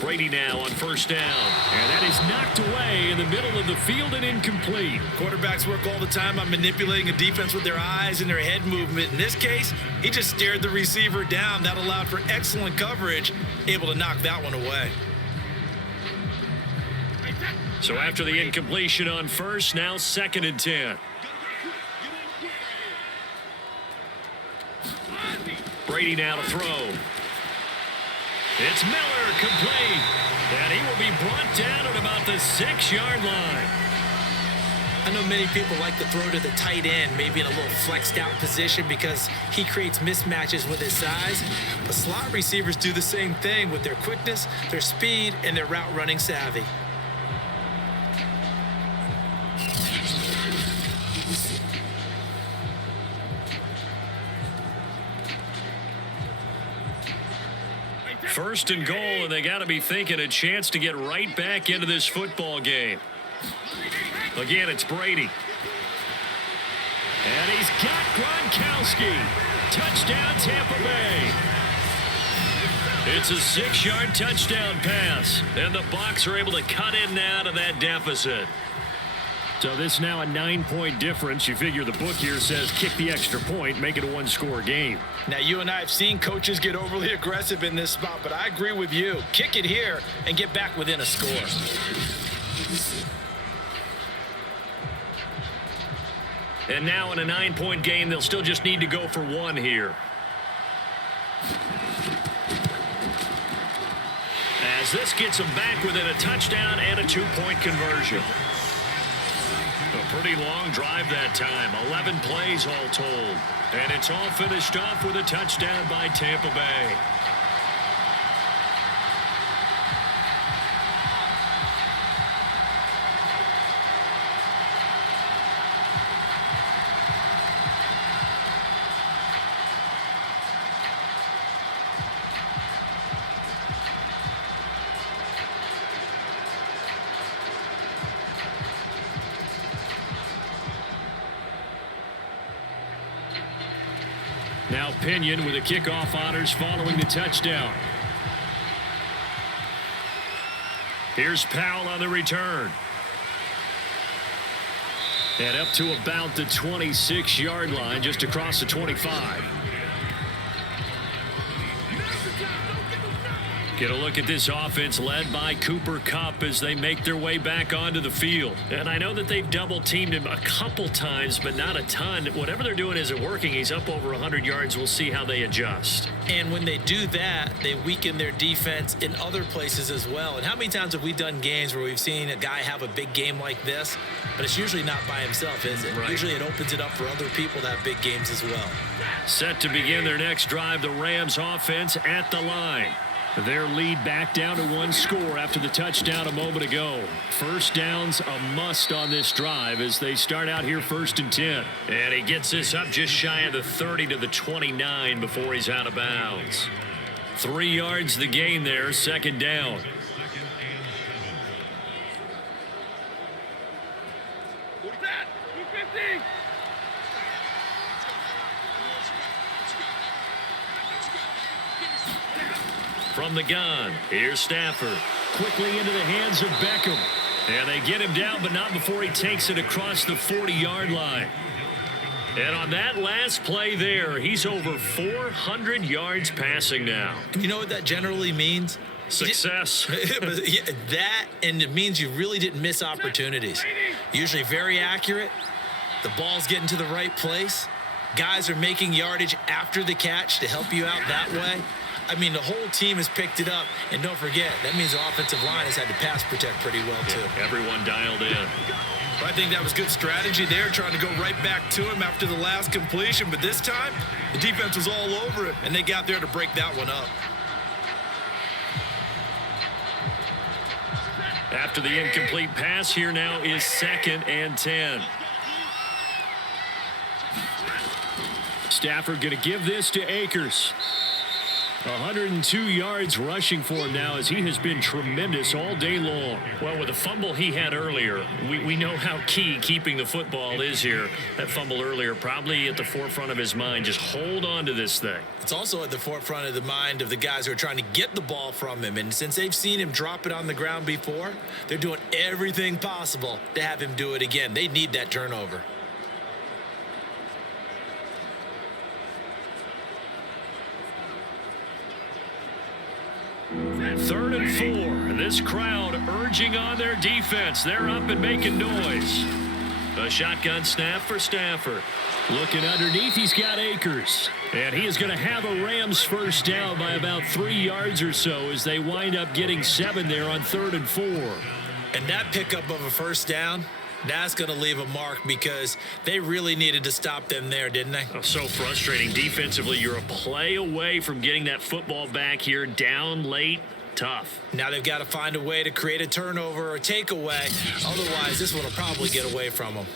Brady now on 1st down. And that is knocked away in the middle of the field and incomplete. Quarterbacks work all the time on manipulating a defense with their eyes and their head movement. In this case, he just stared the receiver down. That allowed for excellent coverage, able to knock that one away. So after the incompletion on 1st, now 2nd and 10. Brady now to throw. It's Miller, complete. And he will be brought down at about the 6-yard line. I know many people like to throw to the tight end, maybe in a little flexed out position because he creates mismatches with his size. But slot receivers do the same thing with their quickness, their speed, and their route running savvy. First and goal, and they got to be thinking a chance to get right back into this football game. Again, it's Brady. And he's got Gronkowski. Touchdown, Tampa Bay. It's a 6-yard touchdown pass, and the Bucs are able to cut in now to that deficit. So this now a 9-point difference. You figure the book here says kick the extra point, make it a 1-score game. Now, you and I have seen coaches get overly aggressive in this spot, but I agree with you. Kick it here and get back within a score. And now in a 9-point game, they'll still just need to go for 1 here. As this gets them back within a touchdown and a 2-point conversion. A pretty long drive that time. 11 plays all told. And it's all finished off with a touchdown by Tampa Bay. Now Pinion with the kickoff honors following the touchdown. Here's Powell on the return. And up to about the 26-yard line, just across the 25. Get a look at this offense led by Cooper Kupp as they make their way back onto the field. And I know that they've double-teamed him a couple times, but not a ton. Whatever they're doing isn't working. He's up over 100 yards. We'll see how they adjust. And when they do that, they weaken their defense in other places as well. And how many times have we done games where we've seen a guy have a big game like this, but it's usually not by himself, is it? Right. Usually it opens it up for other people to have big games as well. Set to begin their next drive, the Rams offense at the line. Their lead back down to 1 score after the touchdown a moment ago. First down's a must on this drive as they start out here 1st and 10. And he gets this up just shy of the 30 to the 29 before he's out of bounds. 3 yards the gain there, 2nd down. From the gun, here's Stafford. Quickly into the hands of Beckham. And they get him down, but not before he takes it across the 40-yard line. And on that last play there, he's over 400 yards passing now. You know what that generally means? Success. That, and it means you really didn't miss opportunities. Usually very accurate. The ball's getting to the right place. Guys are making yardage after the catch to help you out that way. I mean, the whole team has picked it up. And don't forget, that means the offensive line has had to pass protect pretty well, too. Yeah, everyone dialed in. I think that was good strategy there, trying to go right back to him after the last completion. But this time, the defense was all over it, and they got there to break that one up. After the incomplete pass, here now is 2nd and 10. Stafford going to give this to Akers. 102 yards rushing for him now as he has been tremendous all day long. Well, with the fumble he had earlier, we know how key keeping the football is here. That fumble earlier probably at the forefront of his mind. Just hold on to this thing. It's also at the forefront of the mind of the guys who are trying to get the ball from him. And since they've seen him drop it on the ground before, they're doing everything possible to have him do it again. They need that turnover. Third and 4. And this crowd urging on their defense. They're up and making noise. A shotgun snap for Stafford. Looking underneath, he's got Akers. And he is going to have a Rams first down by about 3 yards or so as they wind up getting 7 there on 3rd and 4. And that pickup of a first down, that's going to leave a mark because they really needed to stop them there, didn't they? Oh, so frustrating. Defensively, you're a play away from getting that football back here down late. Tough. Now they've got to find a way to create a turnover or takeaway. Otherwise, this one will probably get away from them.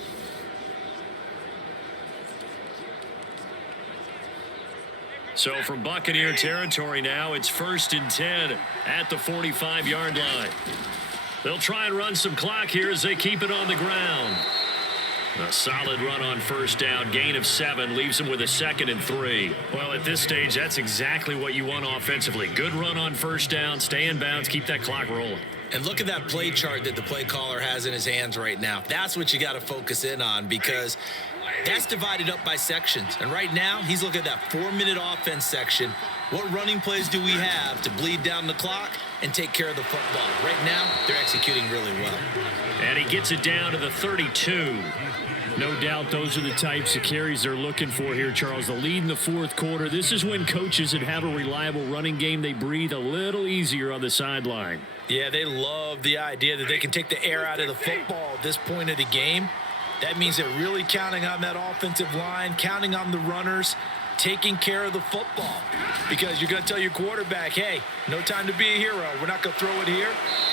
So from Buccaneer territory now, it's 1st and 10 at the 45-yard line. They'll try and run some clock here as they keep it on the ground. A solid run on first down, gain of 7, leaves them with a 2nd and 3. Well, at this stage, that's exactly what you want offensively. Good run on first down, stay in bounds, keep that clock rolling. And look at that play chart that the play caller has in his hands right now. That's what you got to focus in on because that's divided up by sections. And right now, he's looking at that 4-minute offense section. What running plays do we have to bleed down the clock and take care of the football? Right now, they're executing really well. And he gets it down to the 32. No doubt those are the types of carries they're looking for here, Charles. The lead in the 4th quarter. This is when coaches that have a reliable running game, they breathe a little easier on the sideline. Yeah, they love the idea that they can take the air out of the football at this point of the game. That means they're really counting on that offensive line, counting on the runners, taking care of the football. Because you're going to tell your quarterback, hey, no time to be a hero. We're not going to throw it here.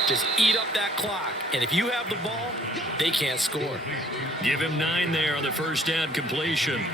Just eat up that clock. And if you have the ball, they can't score. Give him 9 there on the first down completion.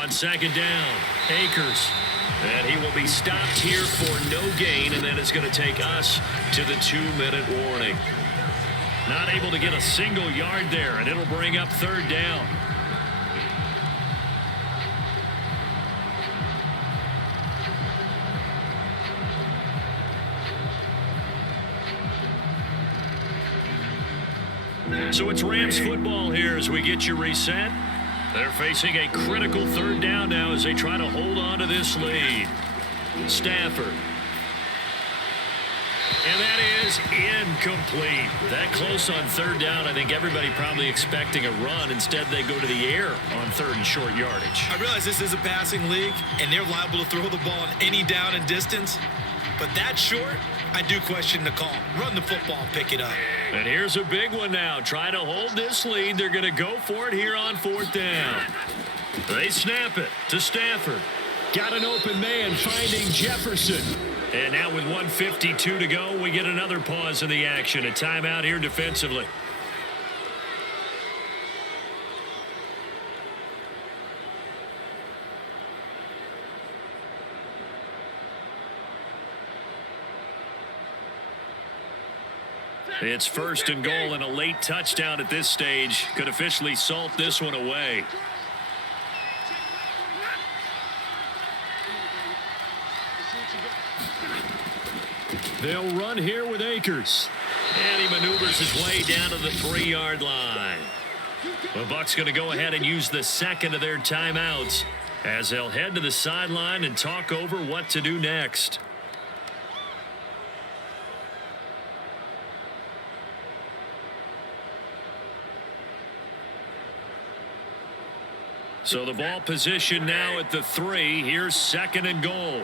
On 2nd down, Akers. And he will be stopped here for no gain, and then it's going to take us to the 2-minute warning. Not able to get a single yard there, and it'll bring up 3rd down. So it's Rams football here as we get you reset. They're facing a critical 3rd down now as they try to hold on to this lead. Stafford. And that is incomplete. That close on 3rd down, I think everybody probably expecting a run. Instead, they go to the air on 3rd and short yardage. I realize this is a passing league, and they're liable to throw the ball on any down and distance. But that short, I do question the call. Run the football and pick it up. And here's a big one now. Try to hold this lead. They're going to go for it here on 4th down. They snap it to Stafford. Got an open man finding Jefferson. And now with 1:52 to go, we get another pause in the action. A timeout here defensively. It's 1st and goal, and a late touchdown at this stage could officially salt this one away. They'll run here with Akers. And he maneuvers his way down to the 3-yard line. The Bucs going to go ahead and use the 2nd of their timeouts as they'll head to the sideline and talk over what to do next. So the ball position now at the 3. Here's 2nd and goal.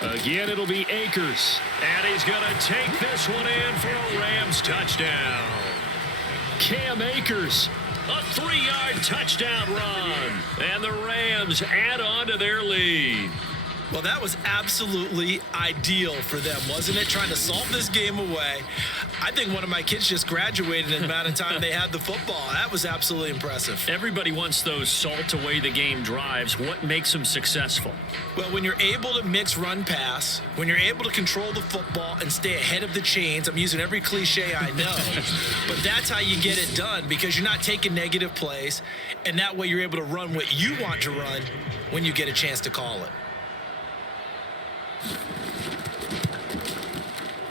Again, it'll be Akers. And he's going to take this one in for a Rams touchdown. Cam Akers, a 3-yard touchdown run. And the Rams add on to their lead. Well, that was absolutely ideal for them, wasn't it? Trying to solve this game away. I think one of my kids just graduated in the amount of time they had the football. That was absolutely impressive. Everybody wants those salt away the game drives. What makes them successful? Well, when you're able to mix run pass, when you're able to control the football and stay ahead of the chains, I'm using every cliche I know, but that's how you get it done, because you're not taking negative plays, and that way you're able to run what you want to run when you get a chance to call it.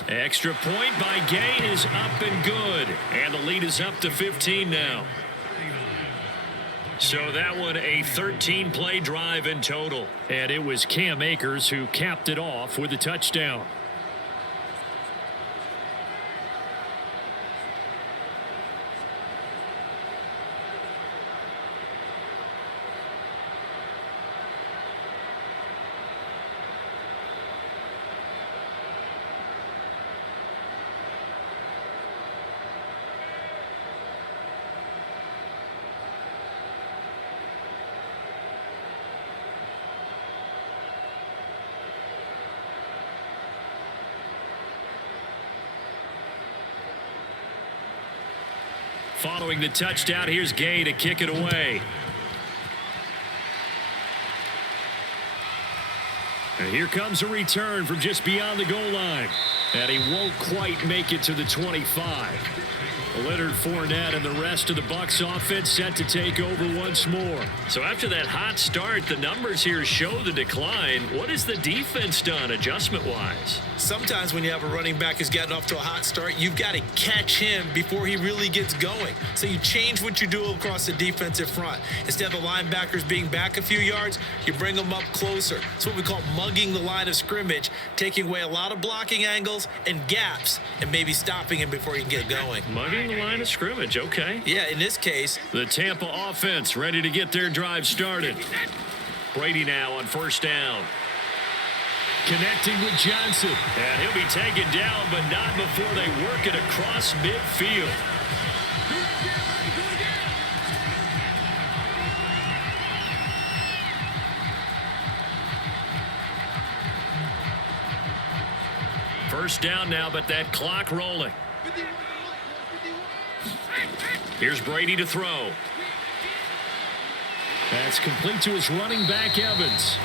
Extra point by Gay is up and good. And the lead is up to 15 now. So that one a 13-play drive in total. And it was Cam Akers who capped it off with a touchdown. Following the touchdown, here's Gay to kick it away. And here comes a return from just beyond the goal line. And he won't quite make it to the 25. Leonard Fournette and the rest of the Bucs offense set to take over once more. So after that hot start, the numbers here show the decline. What has the defense done adjustment-wise? Sometimes when you have a running back who's gotten off to a hot start, you've got to catch him before he really gets going. So you change what you do across the defensive front. Instead of the linebackers being back a few yards, you bring them up closer. It's what we call mugging the line of scrimmage, taking away a lot of blocking angles and gaps, and maybe stopping him before he can get going. Mugging the line of scrimmage, okay. Yeah, in this case. The Tampa offense ready to get their drive started. Brady now on first down. Connecting with Johnson. And he'll be taken down, but not before they work it across midfield. First down now, but that clock rolling. Here's Brady to throw. That's complete to his running back, Evans.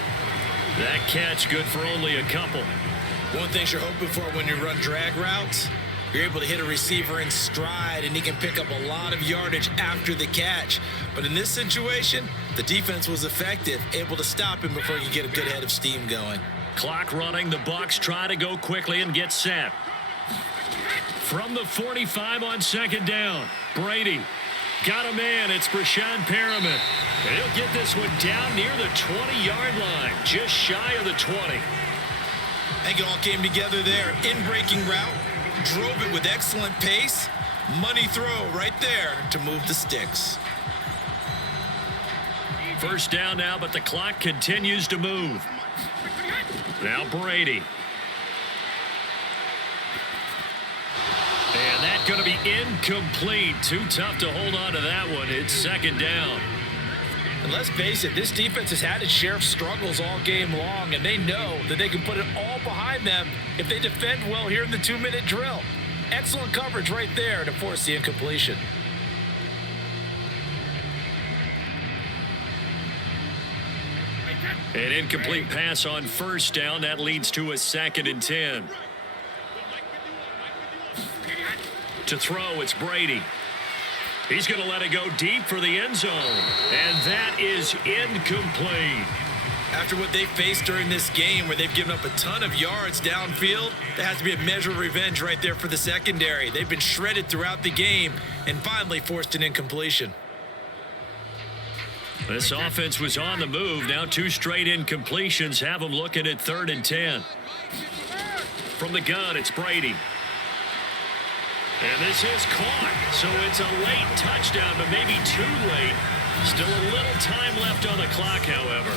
That catch good for only a couple. One thing you're hoping for when you run drag routes, you're able to hit a receiver in stride, and he can pick up a lot of yardage after the catch. But in this situation, the defense was effective, able to stop him before he could get a good head of steam going. Clock running. The Bucs try to go quickly and get set. From the 45 on second down, Brady got a man. It's Brashad Perriman. And he'll get this one down near the 20-yard line, just shy of the 20. I think it all came together there. In-breaking route, drove it with excellent pace. Money throw right there to move the sticks. First down now, but the clock continues to move. Now Brady. And that's going to be incomplete. Too tough to hold on to that one. It's second down. And let's face it, this defense has had its share of struggles all game long, and they know that they can put it all behind them if they defend well here in the 2-minute drill. Excellent coverage right there to force the incompletion. An incomplete pass on first down. That leads to a 2nd and 10. To throw, it's Brady. He's going to let it go deep for the end zone. And that is incomplete. After what they faced during this game, where they've given up a ton of yards downfield, there has to be a measure of revenge right there for the secondary. They've been shredded throughout the game and finally forced an incompletion. This offense was on the move. Now 2 straight incompletions have them looking at 3rd and 10. From the gun, it's Brady. And this is caught. So it's a late touchdown, but maybe too late. Still a little time left on the clock, however.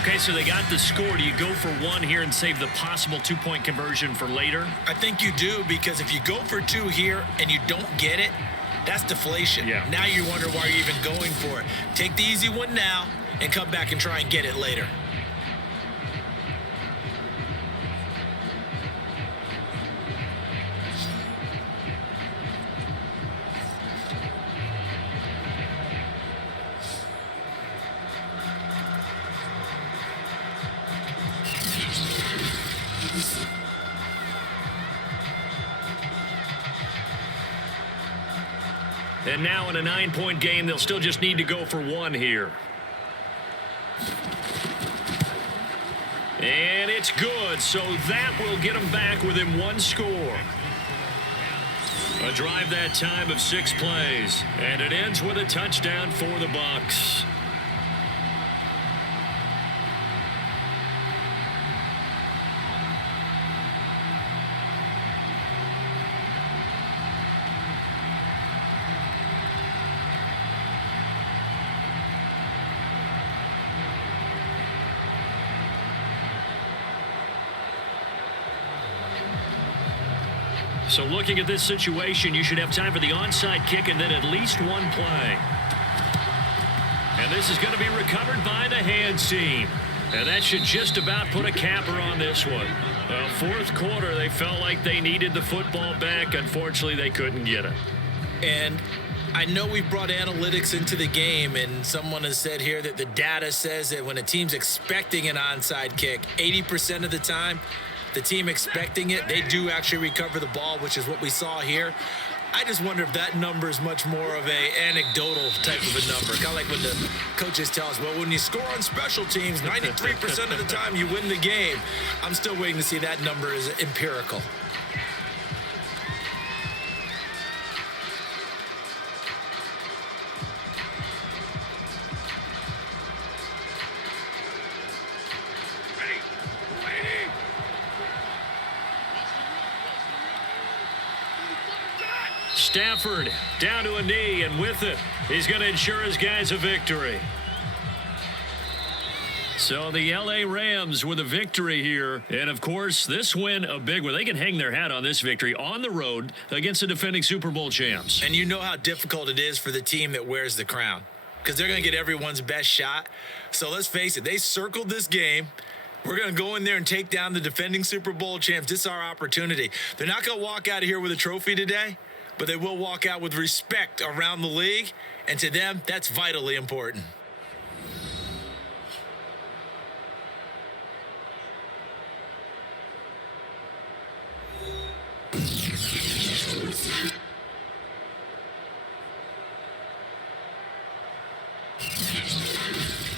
Okay, so they got the score. Do you go for 1 here and save the possible 2-point conversion for later? I think you do, because if you go for 2 here and you don't get it, that's deflation. Yeah. Now you wonder why you're even going for it. Take the easy one now and come back and try and get it later. And now in a 9-point game, they'll still just need to go for one here. And it's good, so that will get them back within one score. A drive that time of 6 plays, and it ends with a touchdown for the Bucs. So looking at this situation, you should have time for the onside kick and then at least one play. And this is going to be recovered by the hands team. And that should just about put a capper on this one. Well, fourth quarter, they felt like they needed the football back. Unfortunately, they couldn't get it. And I know we've brought analytics into the game, and someone has said here that the data says that when a team's expecting an onside kick, 80% of the time, the team expecting it, they do actually recover the ball, which is what we saw here. I just wonder if that number is much more of a anecdotal type of a number. Kind of like when the coaches tell us, well, when you score on special teams, 93% of the time you win the game. I'm still waiting to see that number is empirical. Stafford down to a knee, and with it, he's going to ensure his guys a victory. So the LA Rams with a victory here. And, of course, this win, a big one. They can hang their hat on this victory on the road against the defending Super Bowl champs. And you know how difficult it is for the team that wears the crown, because they're going to get everyone's best shot. So let's face it, they circled this game. We're going to go in there and take down the defending Super Bowl champs. This is our opportunity. They're not going to walk out of here with a trophy today, but they will walk out with respect around the league, and to them, that's vitally important.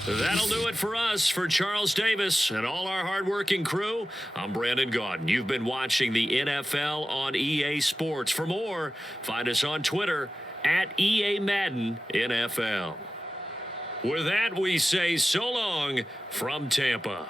That'll do it for us. For Charles Davis and all our hardworking crew, I'm Brandon Gaudin. You've been watching the NFL on EA Sports. For more, find us on Twitter at EA Madden NFL. With that, we say so long from Tampa.